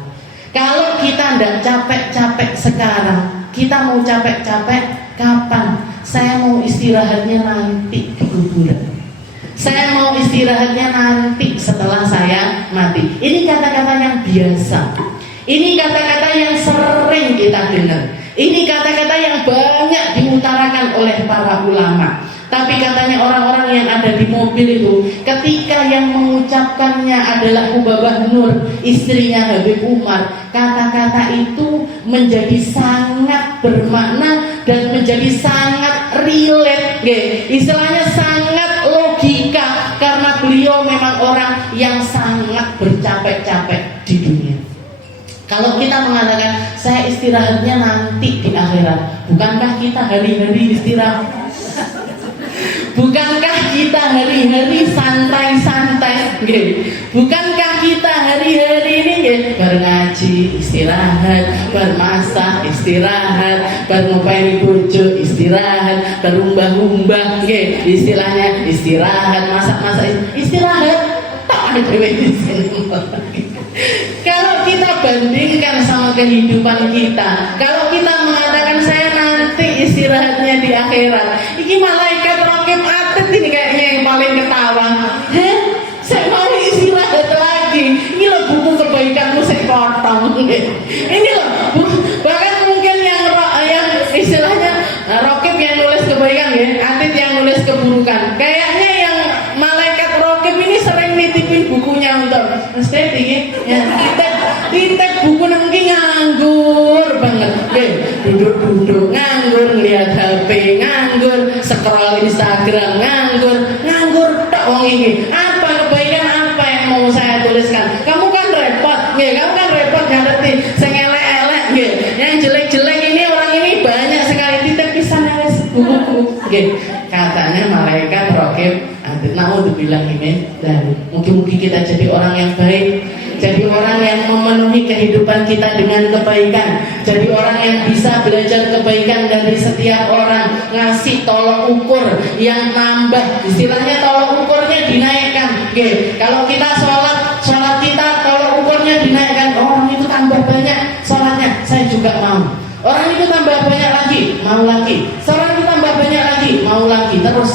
Kalau kita tidak capek-capek sekarang, kita mau capek-capek kapan? Saya mau istirahatnya nanti di kuburan. Saya mau istirahatnya nanti setelah saya mati. Ini kata-kata yang biasa. Ini kata-kata yang sering kita dengar. Ini kata-kata yang banyak diutarakan oleh para ulama. Tapi katanya orang-orang yang ada di mobil itu, ketika yang mengucapkannya adalah Hubabah Nur, istrinya Habib Umar, kata-kata itu menjadi sangat bermakna dan menjadi sangat relate, istilahnya sangat logika, karena beliau memang orang yang sangat bercapek-capek di dunia. Kalau kita mengatakan saya istirahatnya nanti di akhirat, bukankah kita hari-hari istirahat? Bukankah kita hari-hari santai-santai? Bukankah kita hari-hari ini berngaji istirahat, bermasak istirahat, berngopeni bojo istirahat, berumbah-umbah, istilahnya istirahat, masak-masak istirahat. Tak ada di sini. Kalau kita bandingkan sama kehidupan kita, kalau kita mengatakan saya nanti istirahatnya di akhirat, ini malaikat raqib atid ini kayaknya yang paling ketawa. Saya mau istirahat lagi. Ini loh buku kebaikanmu saya potong. Ini loh, bahkan mungkin yang istilahnya raqib yang nulis kebaikan, atid yang nulis keburukan. Kayaknya yang malaikat raqib ini sering nitipin bukunya untuk estetik, Tintek buku mungkin nganggur banget, duduk-duduk nganggur, ngeliat HP nganggur, scroll Instagram nganggur, tak wong ini. Apa kebaikan apa yang mau saya tuliskan? Kamu kan repot, ngerti, sengelek-elek, yang jelek-jelek ini orang ini banyak sekali. Tintek pisan buku Katanya malaikat raqib atid. Naudzubillah min dzalik. Mungkin kita jadi orang yang baik, jadi orang yang memenuhi kehidupan kita dengan kebaikan, jadi orang yang bisa belajar kebaikan dari setiap orang, ngasih tolok ukur yang nambah, istilahnya tolok ukurnya dinaikkan. Kalau kita sholat kita tolok ukurnya dinaikkan, orang itu tambah banyak sholatnya, saya juga mau. Orang itu tambah banyak lagi, mau lagi. Orang itu tambah banyak lagi, mau lagi. Terus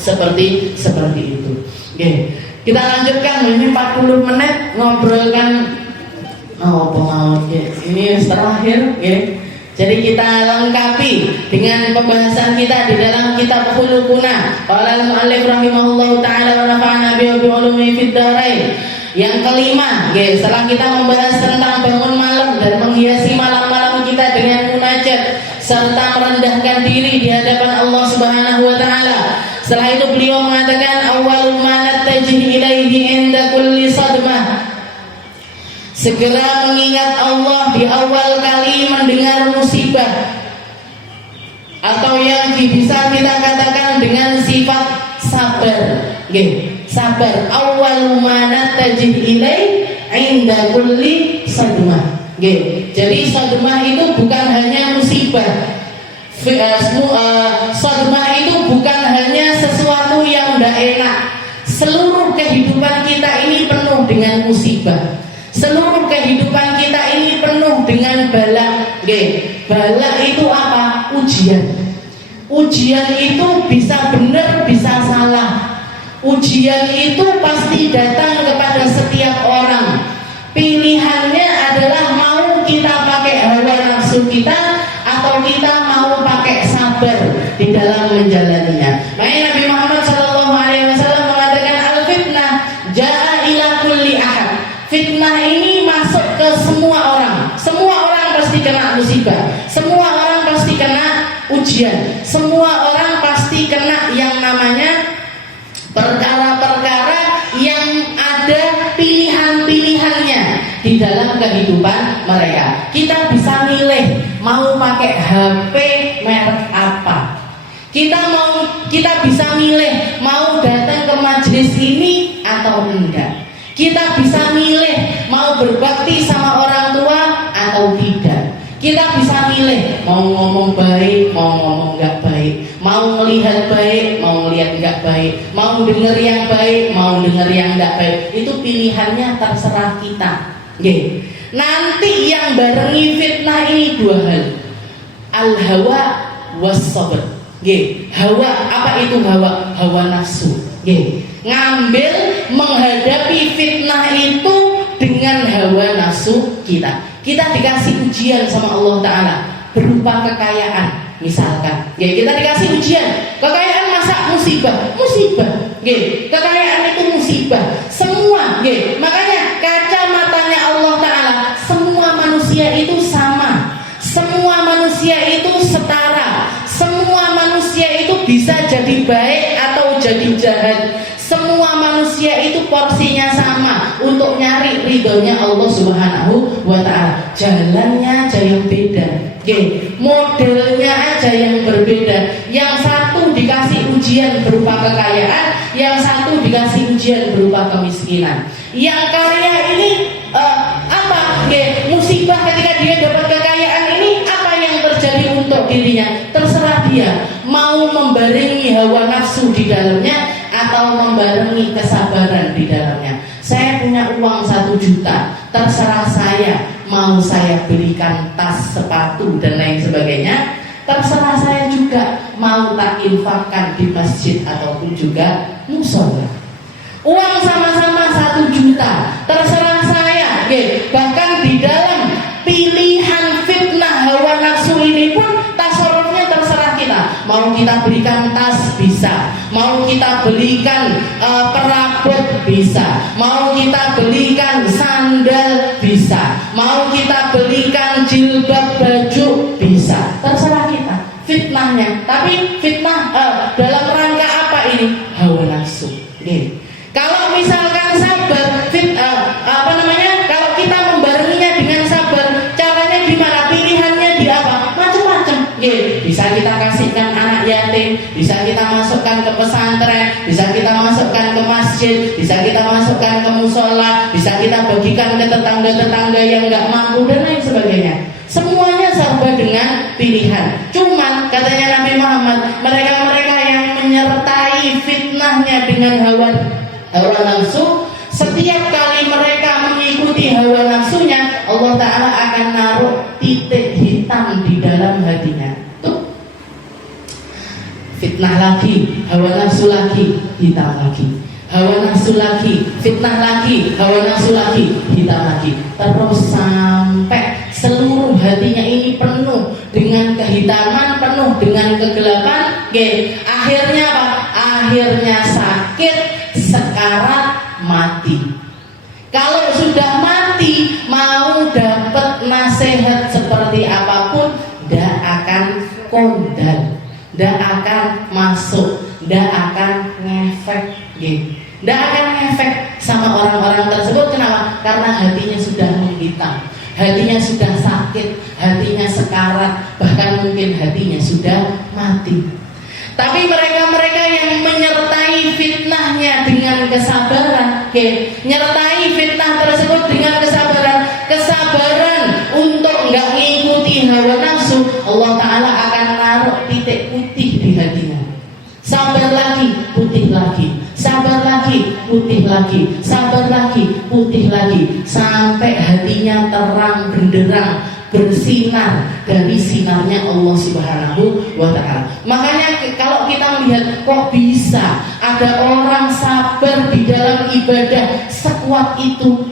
seperti itu. Kita lanjutkan, ini 40 menit ngobrolkan pengawal. Ini terakhir. Jadi kita lengkapi dengan pembahasan kita di dalam kitab Khuluquna. Qala al-mu'allif rahimahullahu ta'ala wa nafa'ana bi ulumi fid dharain. Yang kelima, setelah kita membahas tentang bangun malam dan menghiasi malam-malam kita dengan munajat serta merendahkan diri di hadapan Allah Subhanahu wa taala. Setelah itu beliau mengatakan awwalul ma nattajihu ilaihi inda kulli sadmah. Segera mengingat Allah di awal kali mendengar musibah, atau yang bisa kita katakan dengan sifat sabar. Sabar. Awwalu ma nattajihu ilaihi inda kulli sadmah. Jadi sadmah itu bukan hanya musibah. Sadmah itu bukan hanya sesuatu yang tidak enak. Seluruh kehidupan kita ini penuh dengan musibah. Seluruh kehidupan kita ini penuh dengan bala. Bala itu apa? Ujian. Ujian itu bisa benar, bisa salah. Ujian itu pasti datang kepada setiap orang. Pilihannya adalah mau kita pakai hawa nafsu kita atau kita mau pakai sabar di dalam menjalaninya. Makanya Nabi Muhammad SAW mengatakan al-fitnah ja'a ila kulli ahad. Fitnah ini masuk ke semua orang. Semua orang pasti kena musibah. Semua orang pasti kena ujian. Semua orang pasti kena yang namanya perkara-perkara yang ada pilihan-pilihannya di dalam kehidupan mereka. Kita bisa milih mau pakai HP merek apa. Kita bisa milih mau datang ke majelis ini atau enggak. Kita bisa milih mau berbakti sama orang tua atau tidak. Kita bisa milih mau ngomong baik, mau ngomong enggak baik, mau melihat baik, mau melihat enggak baik, mau dengar yang baik, mau dengar yang enggak baik. Itu pilihannya terserah kita. Nanti yang barengi fitnah ini dua hal, al-hawa was-sabr. Hawa, apa itu hawa? Hawa nafsu. Ngambil menghadapi fitnah itu dengan hawa nafsu kita. Kita dikasih ujian sama Allah Ta'ala berupa kekayaan. Misalkan kita dikasih ujian, kekayaan masa musibah? Musibah. Kekayaan itu musibah. Semua. Makanya kacamatanya Allah Ta'ala, semua manusia itu sama. Semua manusia itu setara. Semua manusia itu bisa jadi baik atau jadi jahat. Semua manusia itu porsinya sama untuk nyari ridhonya Allah Subhanahu wa ta'ala. Jalannya aja yang beda, modelnya aja yang berbeda. Yang satu dikasih ujian berupa kekayaan, yang satu dikasih ujian berupa kemiskinan. Yang kaya ini musibah ketika dia dapat kekayaan ini, apa yang terjadi untuk dirinya? Terserah dia mau membarengi hawa nafsu di dalamnya atau membarengi kesabaran di dalamnya. Saya punya uang 1 juta, terserah saya mau saya belikan tas, sepatu dan lain sebagainya. Terserah saya juga mau tak infakkan di masjid ataupun juga musola. Uang sama-sama 1 juta, terserah saya. Bahkan di dalam pilihan fitnah hawa nafsu ini pun tasarrufnya terserah kita. Mau kita belikan tas bisa, mau kita belikan perabot bisa, mau kita belikan sandal bisa, mau kita belikan jilbab baju bisa. Terserah kita fitnahnya. Tapi fitnah dalam rangka apa ini? Hawa nafsu. Kalau misalkan sabar, kalau kita membarenginya dengan sabar, caranya gimana? Pilihannya di apa? Macam-macam. Bisa kita kasihkan anak yatim, bisa kita bagikan ke tetangga-tetangga yang nggak mampu dan lain sebagainya. Semuanya serba dengan pilihan. Cuman katanya Nabi Muhammad, mereka-mereka yang menyertai fitnahnya dengan hawa nafsu, setiap kali mereka mengikuti hawa nafsunya, Allah Ta'ala akan naruh titik hitam di dalam hatinya. Tuh, fitnah lagi, hawa nafsu lagi, hitam lagi. Hawa nafsu lagi, fitnah lagi, hawa nafsu lagi, hitam lagi. Terus sampai seluruh hatinya ini penuh dengan kehitaman, penuh dengan kegelapan. Akhirnya apa? Akhirnya sakit, sekarat, mati. Kalau sudah mati, mau dapat nasihat seperti apapun, tidak akan kondang, tidak akan masuk, tidak akan ngefek. Tidak akan ngefek sama orang-orang tersebut. Kenapa? Karena hatinya sudah menghitam, hatinya sudah sakit, hatinya sekarat, bahkan mungkin hatinya sudah mati. Tapi mereka-mereka yang menyertai fitnahnya dengan kesabaran, menyertai fitnah tersebut dengan kesabaran untuk nggak ngikuti hawa nafsu, Allah Ta'ala akan naruh titik putih di hatinya. Sabar lagi, putih lagi. Sabar lagi, putih lagi. Sabar lagi, putih lagi. Sampai hatinya terang benderang, bersinar dari sinarnya Allah Subhanahu wa Ta'ala. Makanya kalau kita melihat, kok bisa ada orang sabar di dalam ibadah sekuat itu?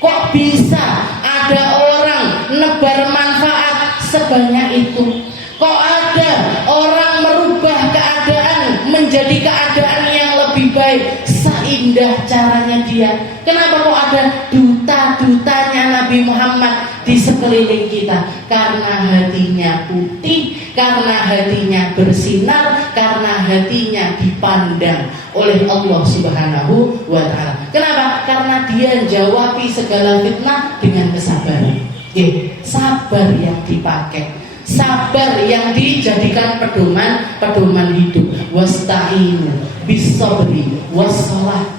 Kok bisa ada orang nebar manfaat sebanyak itu? Kok ada orang merubah keadaan menjadi keadaan yang lebih baik seindah caranya dia? Kenapa kok ada duta-dutanya Nabi Muhammad di sekeliling kita? Karena hatinya putih, karena hatinya bersinar, karena hatinya dipandang oleh Allah Subhanahu wa Ta'ala. Kenapa? Karena dia jawabi segala fitnah dengan kesabaran. Sabar yang dipakai, sabar yang dijadikan pedoman hidup. Wasta'inu bis-sabri was-shalah.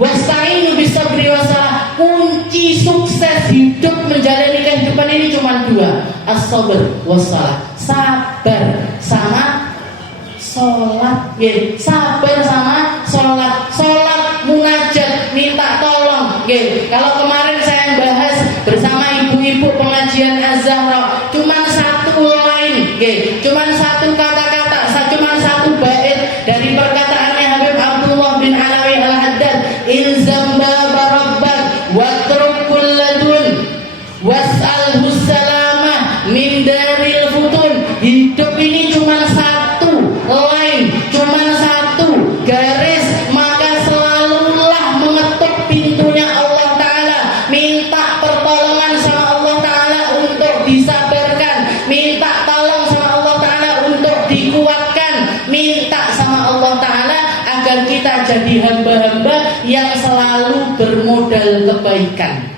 Wasta'inu bis-sabri was-shalah. Kunci sukses hidup menjalani kehidupan ini cuma dua, as-sabr was-shalah. Sabar sama sholat. Sabar sama sholat. Sholat munajat, minta tolong. Kalau kemarin saya bahas bersama ibu-ibu pengajian Az-Zahra, cuma satu line, cuma satu kata-kata, cuma satu bait dari perkataannya Habib Abdullah bin Alawi Al-Haddad, ilzam baba rabbak watruk kulladun was'alhu salamah min daril futun. Hidup ini cuma satu line, cuma satu garis, maka selalulah mengetuk pintunya Allah Ta'ala, minta pertolongan sama Allah Ta'ala untuk disabarkan, minta tolong sama Allah Ta'ala untuk dikuatkan, minta sama Allah Ta'ala agar kita jadi hamba-hamba yang selalu bermodal kebaikan.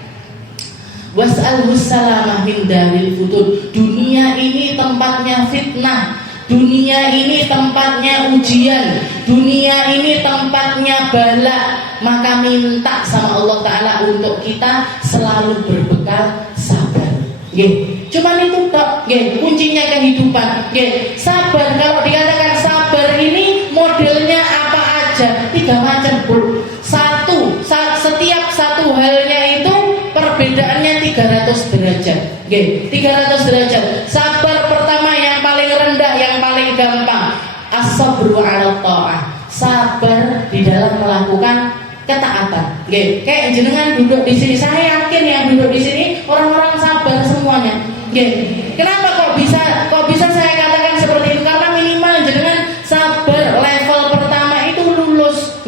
Was'alhu salamah min daril futun. Dunia ini tempatnya fitnah, dunia ini tempatnya ujian, dunia ini tempatnya bala. Maka minta sama Allah Ta'ala untuk kita selalu berbekal sabar. Cuman itu tok, kuncinya kehidupan. Sabar, kalau dikatakan sabar ini modelnya apa aja? 3 macam, Bu. Setiap satu halnya itu perbedaannya 300 derajat. 300 derajat. Sabar pertama yang paling rendah, yang paling gampang, as-sabru 'ala ta'ah. Sabar di dalam melakukan ketaatan. Kayak jenengan duduk di sini, saya yakin yang duduk di sini orang-orang sabar semuanya. Kenapa kok bisa saya katakan seperti itu? Karena minimal jenengan sabar level pertama itu lulus.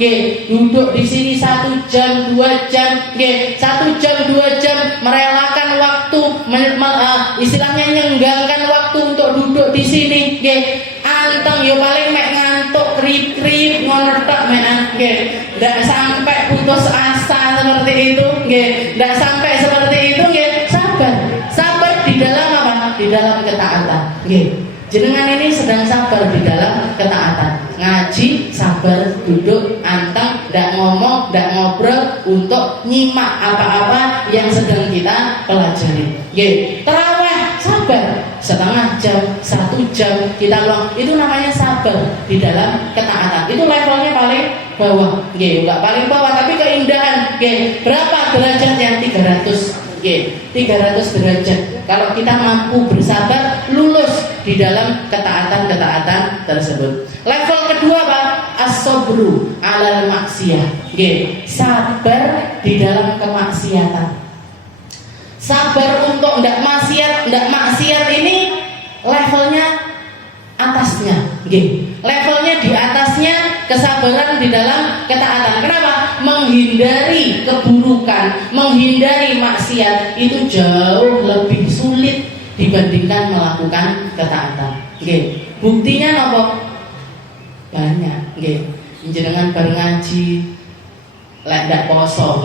Duduk di sini 1 jam 2 jam, 1 jam 2 jam merelakan waktu, istilahnya nyenggangkan waktu untuk duduk di sini. Anteng yo paling mek ngantuk krip-krip ngono tok mekan. Ndak sampai putus asa seperti itu, ndak sampai seperti itu, sabar. Sabar di dalam apa? Di dalam ketaatan. Jenengan ini sedang sabar di dalam ketaatan. Ngaji, sabar, duduk, anteng, tidak ngomong, tidak ngobrol, untuk nyimak apa-apa yang sedang kita pelajari. Terawih sabar setengah jam, 1 jam kita luang, itu namanya sabar di dalam ketaatan. Itu levelnya paling bawah, enggak paling bawah tapi keindahan. Berapa derajat yang 300? 300 derajat. Kalau kita mampu bersabar, lulus di dalam ketaatan-ketaatan tersebut. Level kedua Pak, as-sabru 'alal maksiyah. Sabar di dalam kemaksiatan. Sabar untuk tidak maksiat ini levelnya atasnya. Levelnya di atasnya kesabaran di dalam ketaatan. Kenapa? Menghindari keburukan, menghindari maksiat itu jauh lebih sulit dibandingkan melakukan ketaatan. Buktinya nopo? Banyak. Jenengan bareng ngaji, lek ndak poso,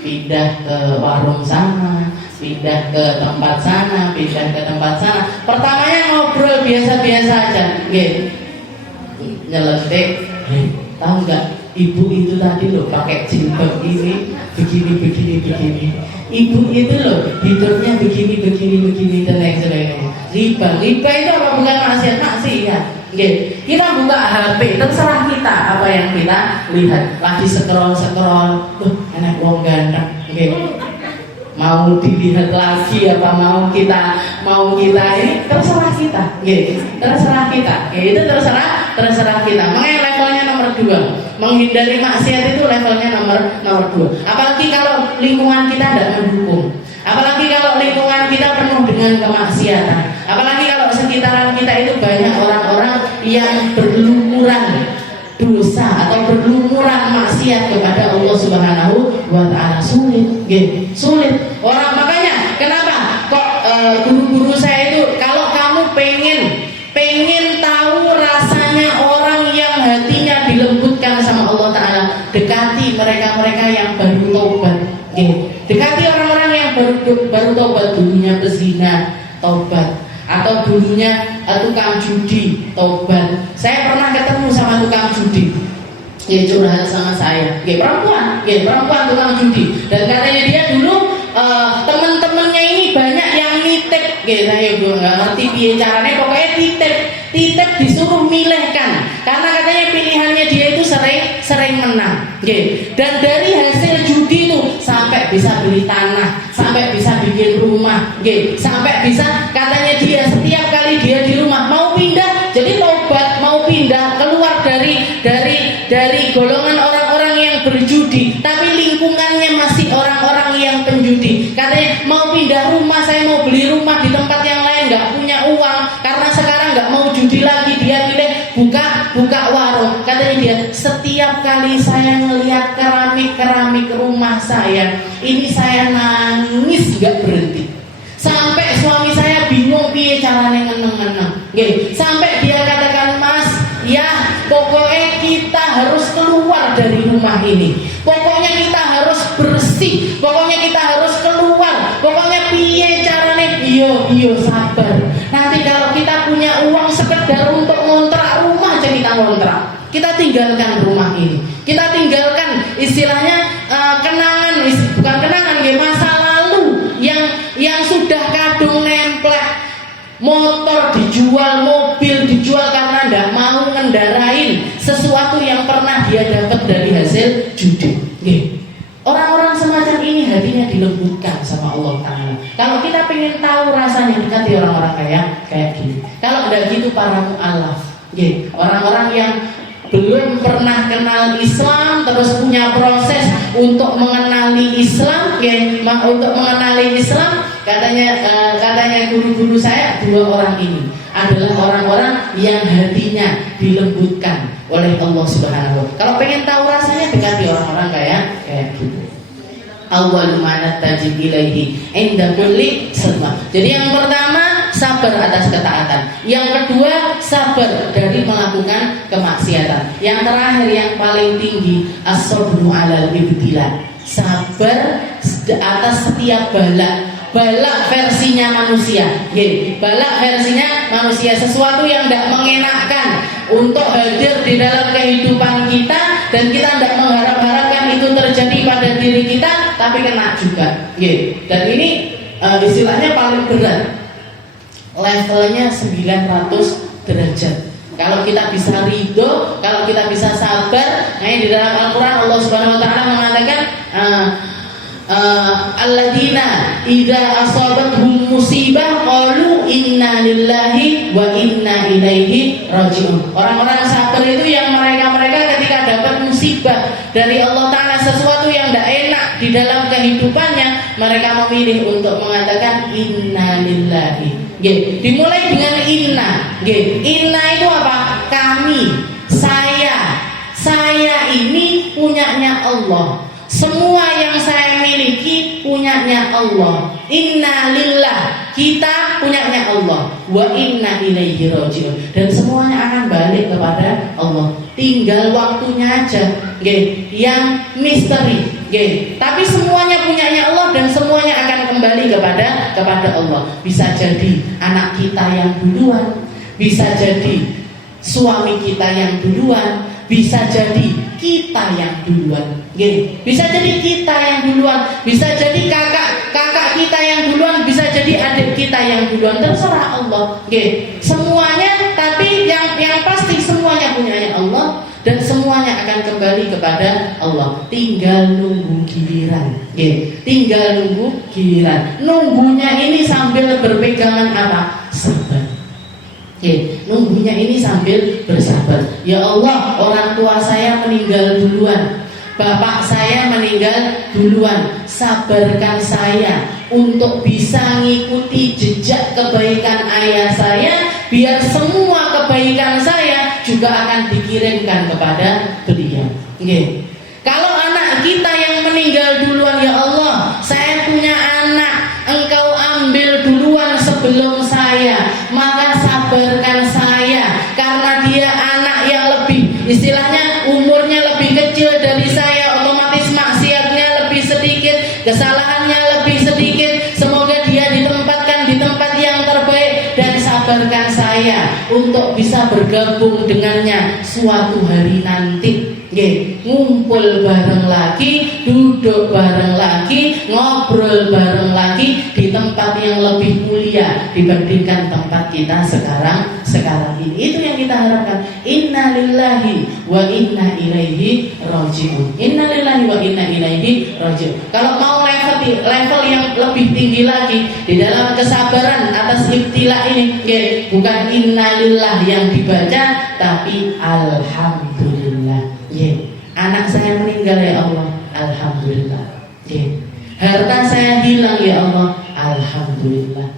pindah ke warung sana, pindah ke tempat sana, pertamanya ngobrol biasa-biasa aja, nyeletik, tahu nggak ibu itu tadi loh pakai jilbab ini, begini, ibu itu loh hidupnya begini dan lain sebagainya. Riba itu apa? Bukan maksiat. Kita buka HP, terserah kita apa yang kita lihat. Lagi scroll, enak wong ganteng. Mau dilihat lagi apa mau kita ini terserah kita. Terserah kita. Itu terserah kita. Makanya levelnya nomor 2. Menghindari maksiat itu levelnya nomor 2. Apalagi kalau lingkungan kita tidak mendukung. Apalagi kalau lingkungan kita penuh dengan kemaksiatan. Apalagi kalau sekitaran kita itu banyak orang-orang yang berlumuran dosa atau berlumuran maksiat kepada Allah Subhanahu wa taala. Sulit. Orang makanya kenapa kok guru-guru saya itu kalau kamu pengen tahu rasanya orang yang hatinya dilembutkan sama Allah taala, dekati mereka yang baru tobat. Dekati orang-orang yang baru tobat, dulunya pezina, tobat, atau dulunya tukang judi, tobat. Saya pernah ketemu sama tukang judi, curhat sama saya, perempuan tukang judi, dan katanya dia dulu teman-temannya ini banyak yang nitip, saya gue nggak ngerti piye caranya, pokoknya titip disuruh milihkan, karena katanya pilihannya dia itu sering menang, dan dari hasil judi itu sampai bisa beli tanah, sampai bisa bikin rumah, sampai bisa katanya dia setiap kali dia di rumah mau pindah, jadi tobat mau pindah keluar dari golongan orang-orang yang berjudi, tapi lingkungannya masih orang-orang yang penjudi. Katanya mau pindah rumah, saya mau beli rumah di tempat yang lain, nggak punya uang karena sekarang nggak mau judi lagi, dia pilih buka warung. Katanya dia setiap kali saya melihat keramik rumah saya ini saya nangis nggak berhenti, sampai suami saya bingung piye caranya ngeneng-ngeneng. Sampai dia katakan, Mas, ya pokoknya kita harus keluar dari rumah ini, pokoknya kita harus bersih, pokoknya kita harus keluar, pokoknya piye caranya. Iyo sabar, nanti kalau kita punya uang sekedar untuk ngontrak rumah aja kita ngontrak, kita tinggalkan rumah ini, kita tinggalkan istilahnya bukan kenangan, masa lalu yang sudah kadung nemplek. Motor dijual, mobil dijual karena tidak mau ngendarain sesuatu yang pernah dia dapat dari hasil judi. Orang-orang semacam ini hatinya dilembutkan sama Allah Ta'ala. Kalau kita pengen tahu rasanya dekati orang-orang kayak gini. Kalau tidak gitu para mu'alaf, orang-orang yang belum pernah kenal Islam terus punya proses untuk mengenali Islam, katanya guru-guru saya, 2 orang ini adalah orang-orang yang hatinya dilembutkan oleh Allah Subhanahu wa taala. Kalau pengen tahu rasanya dekati orang-orang kayak gitu. Awwal ma nattajib ilaihi inda kulli sadmah. Jadi yang pertama sabar atas ketaatan, yang kedua sabar dari melakukan kemaksiatan, yang terakhir yang paling tinggi as-sabru 'alal ibtila, sabar atas setiap bala. balak versinya manusia. Balak versinya manusia, sesuatu yang tidak mengenakkan untuk hadir di dalam kehidupan kita dan kita tidak mengharap-harapkan itu terjadi pada diri kita, tapi kena juga. Dan ini istilahnya paling berat, levelnya 900 derajat. Kalau kita bisa ridho, kalau kita bisa sabar, nah di dalam Al-Quran Allah Subhanahu Wa Taala mengatakan alladzina idza asabathum musibah qalu inna lillahi wa inna ilaihi rajiun. Orang-orang sabar itu yang mereka ketika dapat musibah dari Allah Ta'ala, sesuatu yang tidak enak di dalam kehidupannya, mereka memilih untuk mengatakan inna lillahi. Dimulai dengan inna. Inna itu apa? Kami, saya ini punyanya Allah. Semua yang saya miliki punyanya Allah. Inna lillah, kita punyanya Allah. Wa inna ilaihi rajiun. Dan semuanya akan balik kepada Allah. Tinggal waktunya aja, yang misteri. Tapi semuanya punyanya Allah dan semuanya akan kembali kepada Allah. Bisa jadi anak kita yang duluan, bisa jadi suami kita yang duluan, bisa jadi kita yang duluan. Bisa jadi kita yang duluan, bisa jadi kakak kita yang duluan, bisa jadi adik kita yang duluan, terserah Allah. Semuanya, tapi yang pasti semuanya punyanya Allah dan semuanya akan kembali kepada Allah. Tinggal nunggu giliran. Tinggal nunggu giliran. Nunggunya ini sambil berpegangan apa? Sabar. Nunggunya ini sambil bersabar. Ya Allah, orang tua saya meninggal duluan, bapak saya meninggal duluan. Sabarkan saya untuk bisa ngikuti jejak kebaikan ayah saya, biar semua kebaikan saya juga akan dikirimkan kepada beliau. Kalau anak kita yang meninggal duluan, ya Allah, saya punya anak, Engkau ambil duluan sebelum saya, maka sabarkan saya, karena dia anak yang lebih, istilahnya umurnya lebih kecil dari saya, otomatis maksiatnya lebih sedikit, kesalahannya lebih sedikit. Semoga dia ditempatkan di tempat yang terbaik, dan sabarkan saya untuk bisa bergabung dengannya suatu hari nanti. Ngumpul bareng lagi, duduk bareng lagi, ngobrol bareng lagi di tempat yang lebih mulia dibandingkan tempat kita sekarang ini. Itu yang kita harapkan. Inna lillahi wa inna ilaihi rajiun. Inna lillahi wa inna ilaihi rajiun. Kalau mau level yang lebih tinggi lagi di dalam kesabaran atas ibtila ini, bukan inna lillah yang dibaca, tapi alhamdulillah. Anak saya meninggal, ya Allah, alhamdulillah. Harta saya hilang, ya Allah, alhamdulillah.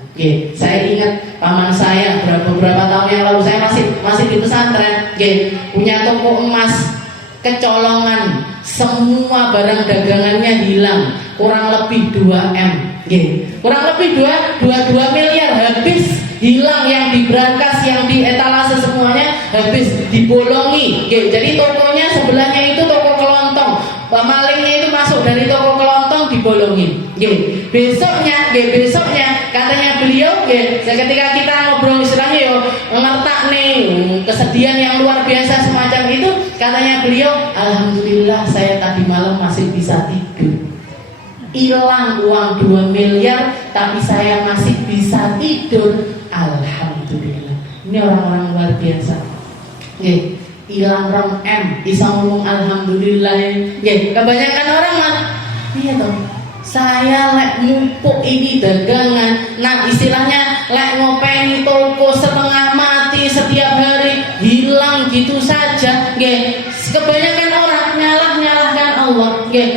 Saya ingat paman saya beberapa tahun yang lalu, saya masih di pesantren, punya toko emas kecolongan, semua barang dagangannya hilang, kurang lebih 2M. Kurang lebih 2 miliar habis, hilang, yang di brankas, yang di etalase semuanya habis, dibolongi. Jadi tokonya sebelahnya itu toko kelontong, malingnya itu masuk dari toko kelontong, dibolongin. Besoknya katanya beliau, ketika kita ngobrol istilahnya yo ngertak nih kesedihan yang luar biasa semacam itu, katanya beliau, alhamdulillah saya tadi malam masih bisa tidur. Hilang uang 2 miliar, tapi saya masih bisa tidur. Alhamdulillah. Ini orang-orang luar biasa. Hilang rong M, bisa ngomong alhamdulillah. Kebanyakan orang mah, iya toh. Saya lek mumpuk ini dagangan, nah istilahnya lek ngopeni toko setengah mati setiap hari, hilang gitu saja. Kebanyakan orang nyalahkan Allah.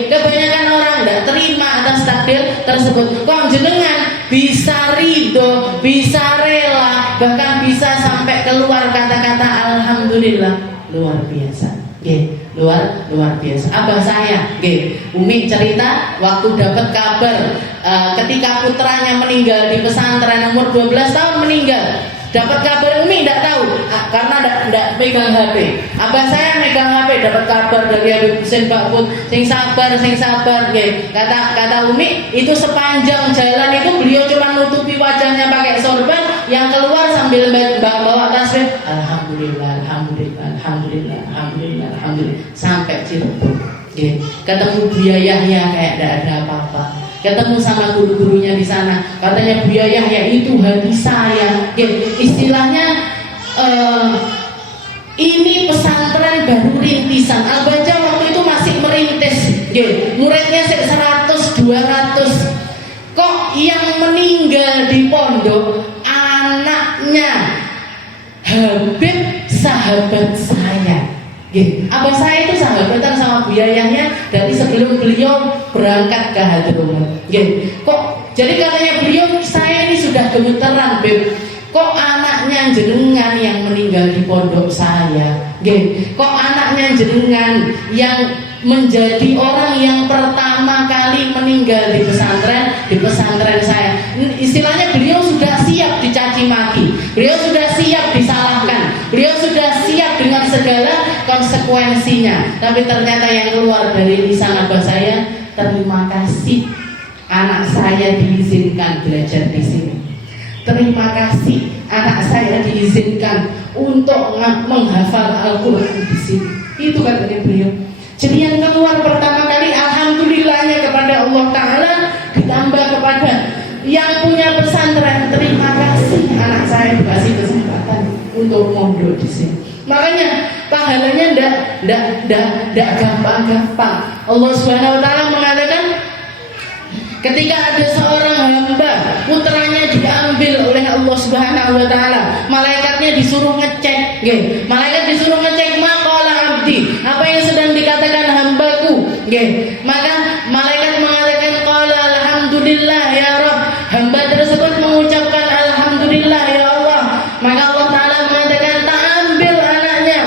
Kebanyakan orang tidak terima atas takdir tersebut. Kok jenengan bisa ridho, bisa rela, bahkan bisa sampai keluar kata-kata alhamdulillah. Luar biasa. Luar biasa. Abah saya, Umi cerita waktu dapat kabar ketika putranya meninggal di pesantren, umur 12 tahun meninggal. Dapat kabar Umi enggak tahu, karena enggak pegang HP. Abah saya megang HP, dapat kabar dari Habib Husin Bakput, sing sabar nggih. Kata Umi, itu sepanjang jalan itu beliau cuma nutupi wajahnya pakai sorban, yang keluar sambil bawa tasbih, alhamdulillah sampai Cirebon. Nggih. Ketemu Buyayahnya kayak enggak ada apa-apa. Ketemu sama guru-gurunya di sana, katanya Buya Yahya itu hati saya. Istilahnya ini pesantren baru rintisan. Al-Baja waktu itu masih merintis, muridnya 100, 200. Kok yang meninggal di pondok anaknya Habib sahabat saya. Abah saya itu sahabatan sama Buya Yahya dari sebelum beliau berangkat ke Hadramaut. Kok jadi katanya beliau, saya ini sudah gemeteran, Beb. Kok anaknya jenengan yang meninggal di pondok saya? Kok anaknya jenengan yang menjadi orang yang pertama kali meninggal di pesantren saya? Istilahnya beliau sudah siap dicaci maki, beliau sudah siap disalahkan, beliau sudah siap dengan segala konsekuensinya. Tapi ternyata yang keluar dari lisan abah saya, terima kasih anak saya diizinkan belajar di sini. Terima kasih anak saya diizinkan untuk menghafal Al-Quran di sini. Itu katanya beliau. Jadi yang keluar pertama kali, alhamdulillahnya kepada Allah Ta'ala, ditambah kepada yang punya pesantren, terima kasih anak saya dikasih kesempatan untuk mondok di sini. Makanya pahalanya ndak gampang-gampang. Allah Subhanahu wa taala mengatakan, ketika ada seorang hamba putranya diambil oleh Allah Subhanahu wa taala, malaikatnya disuruh ngecek, malaikat disuruh ngecek maqala abdi, apa yang sedang dikatakan hambaku, maka malaikat mengatakan qala alhamdulillah ya Rabb, hamba tersebut mengucapkan alhamdulillah ya Allah. Maka Allah taala mengatakan, tak ambil anaknya,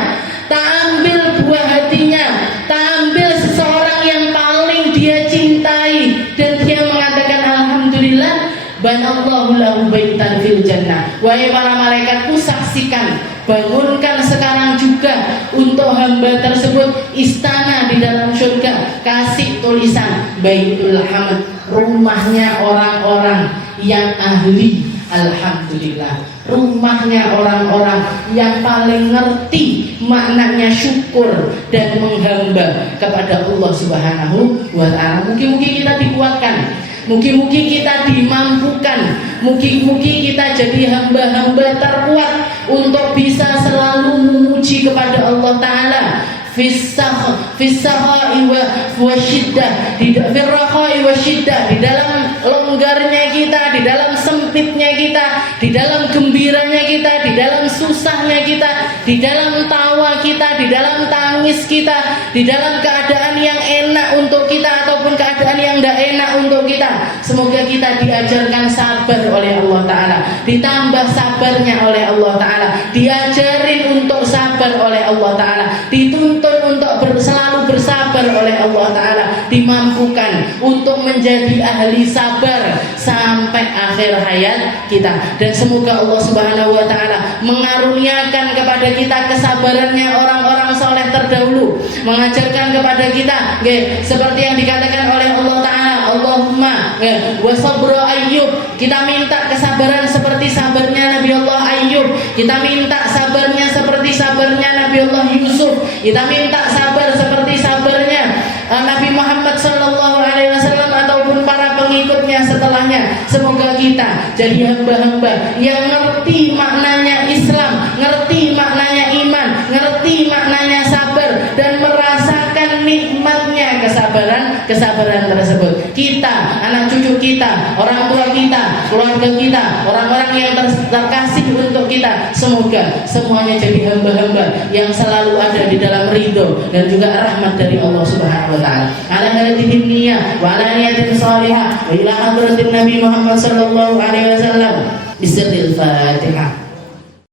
tak ambil buah hatinya, tak ambil seseorang yang paling dia cintai, dan dia mengatakan alhamdulillah, banallahu lahu baitan fil jannah. Wahai para malaikatku, saksikan, bangunkan sekarang juga untuk hamba tersebut istana di dalam surga. Kasih tulisan Baitul Hamd, rumahnya orang-orang yang ahli alhamdulillah, rumahnya orang-orang yang paling ngerti maknanya syukur dan menghamba kepada Allah Subhanahu wa ta'ala. Mugi-mugi kita dikuatkan, mugi-mugi kita dimampukan, mugi-mugi kita jadi hamba-hamba terkuat untuk bisa selalu memuji kepada Allah Ta'ala fissaha'i wa syiddah, di dalam longgarnya kita, di dalam sempitnya kita, di dalam gembiranya kita, di dalam susahnya kita, di dalam tawa kita, di dalam tangis kita, di dalam keadaan yang enak untuk kita ataupun keadaan yang tidak enak untuk kita. Semoga kita diajarkan sabar oleh Allah Ta'ala, ditambah sabarnya oleh Allah Ta'ala, diajarin untuk sabar oleh Allah Ta'ala, dituntut untuk selalu bersabar oleh Allah Ta'ala, dimampukan untuk menjadi ahli sabar sampai akhir hayat kita. Dan semoga Allah Subhanahu wa ta'ala mengaruniakan kepada kita kesabarannya orang-orang soleh terdahulu, mengajarkan kepada kita seperti yang dikatakan oleh Allah Ta'ala, Allahumma wa sabra Ayyub, kita minta kesabaran seperti sabarnya Nabi Allah Ayyub, kita minta sabarnya seperti sabarnya Nabi Allah Yusuf, kita minta sabar seperti sabarnya Nabi Muhammad sallallahu alaihi wasallam ataupun para pengikutnya setelahnya. Semoga kita jadi hamba-hamba yang ngerti maknanya Islam, ngerti maknanya iman, ngerti maknanya sabar, dan merasakan nikmatnya kesabaran tersebut. Kita, anak cucu kita, orang tua kita, keluarga kita, orang-orang yang terkasih untuk kita, semoga semuanya jadi hamba-hamba yang selalu ada di dalam ridho dan juga rahmat dari Allah Subhanahu wa ta'ala. Ala hadhihi niyyah wa ala niyatin salihah wa ila hadratin Nabi Muhammad sallallahu alaihi wasallam. Bismillahirrahmanirrahim.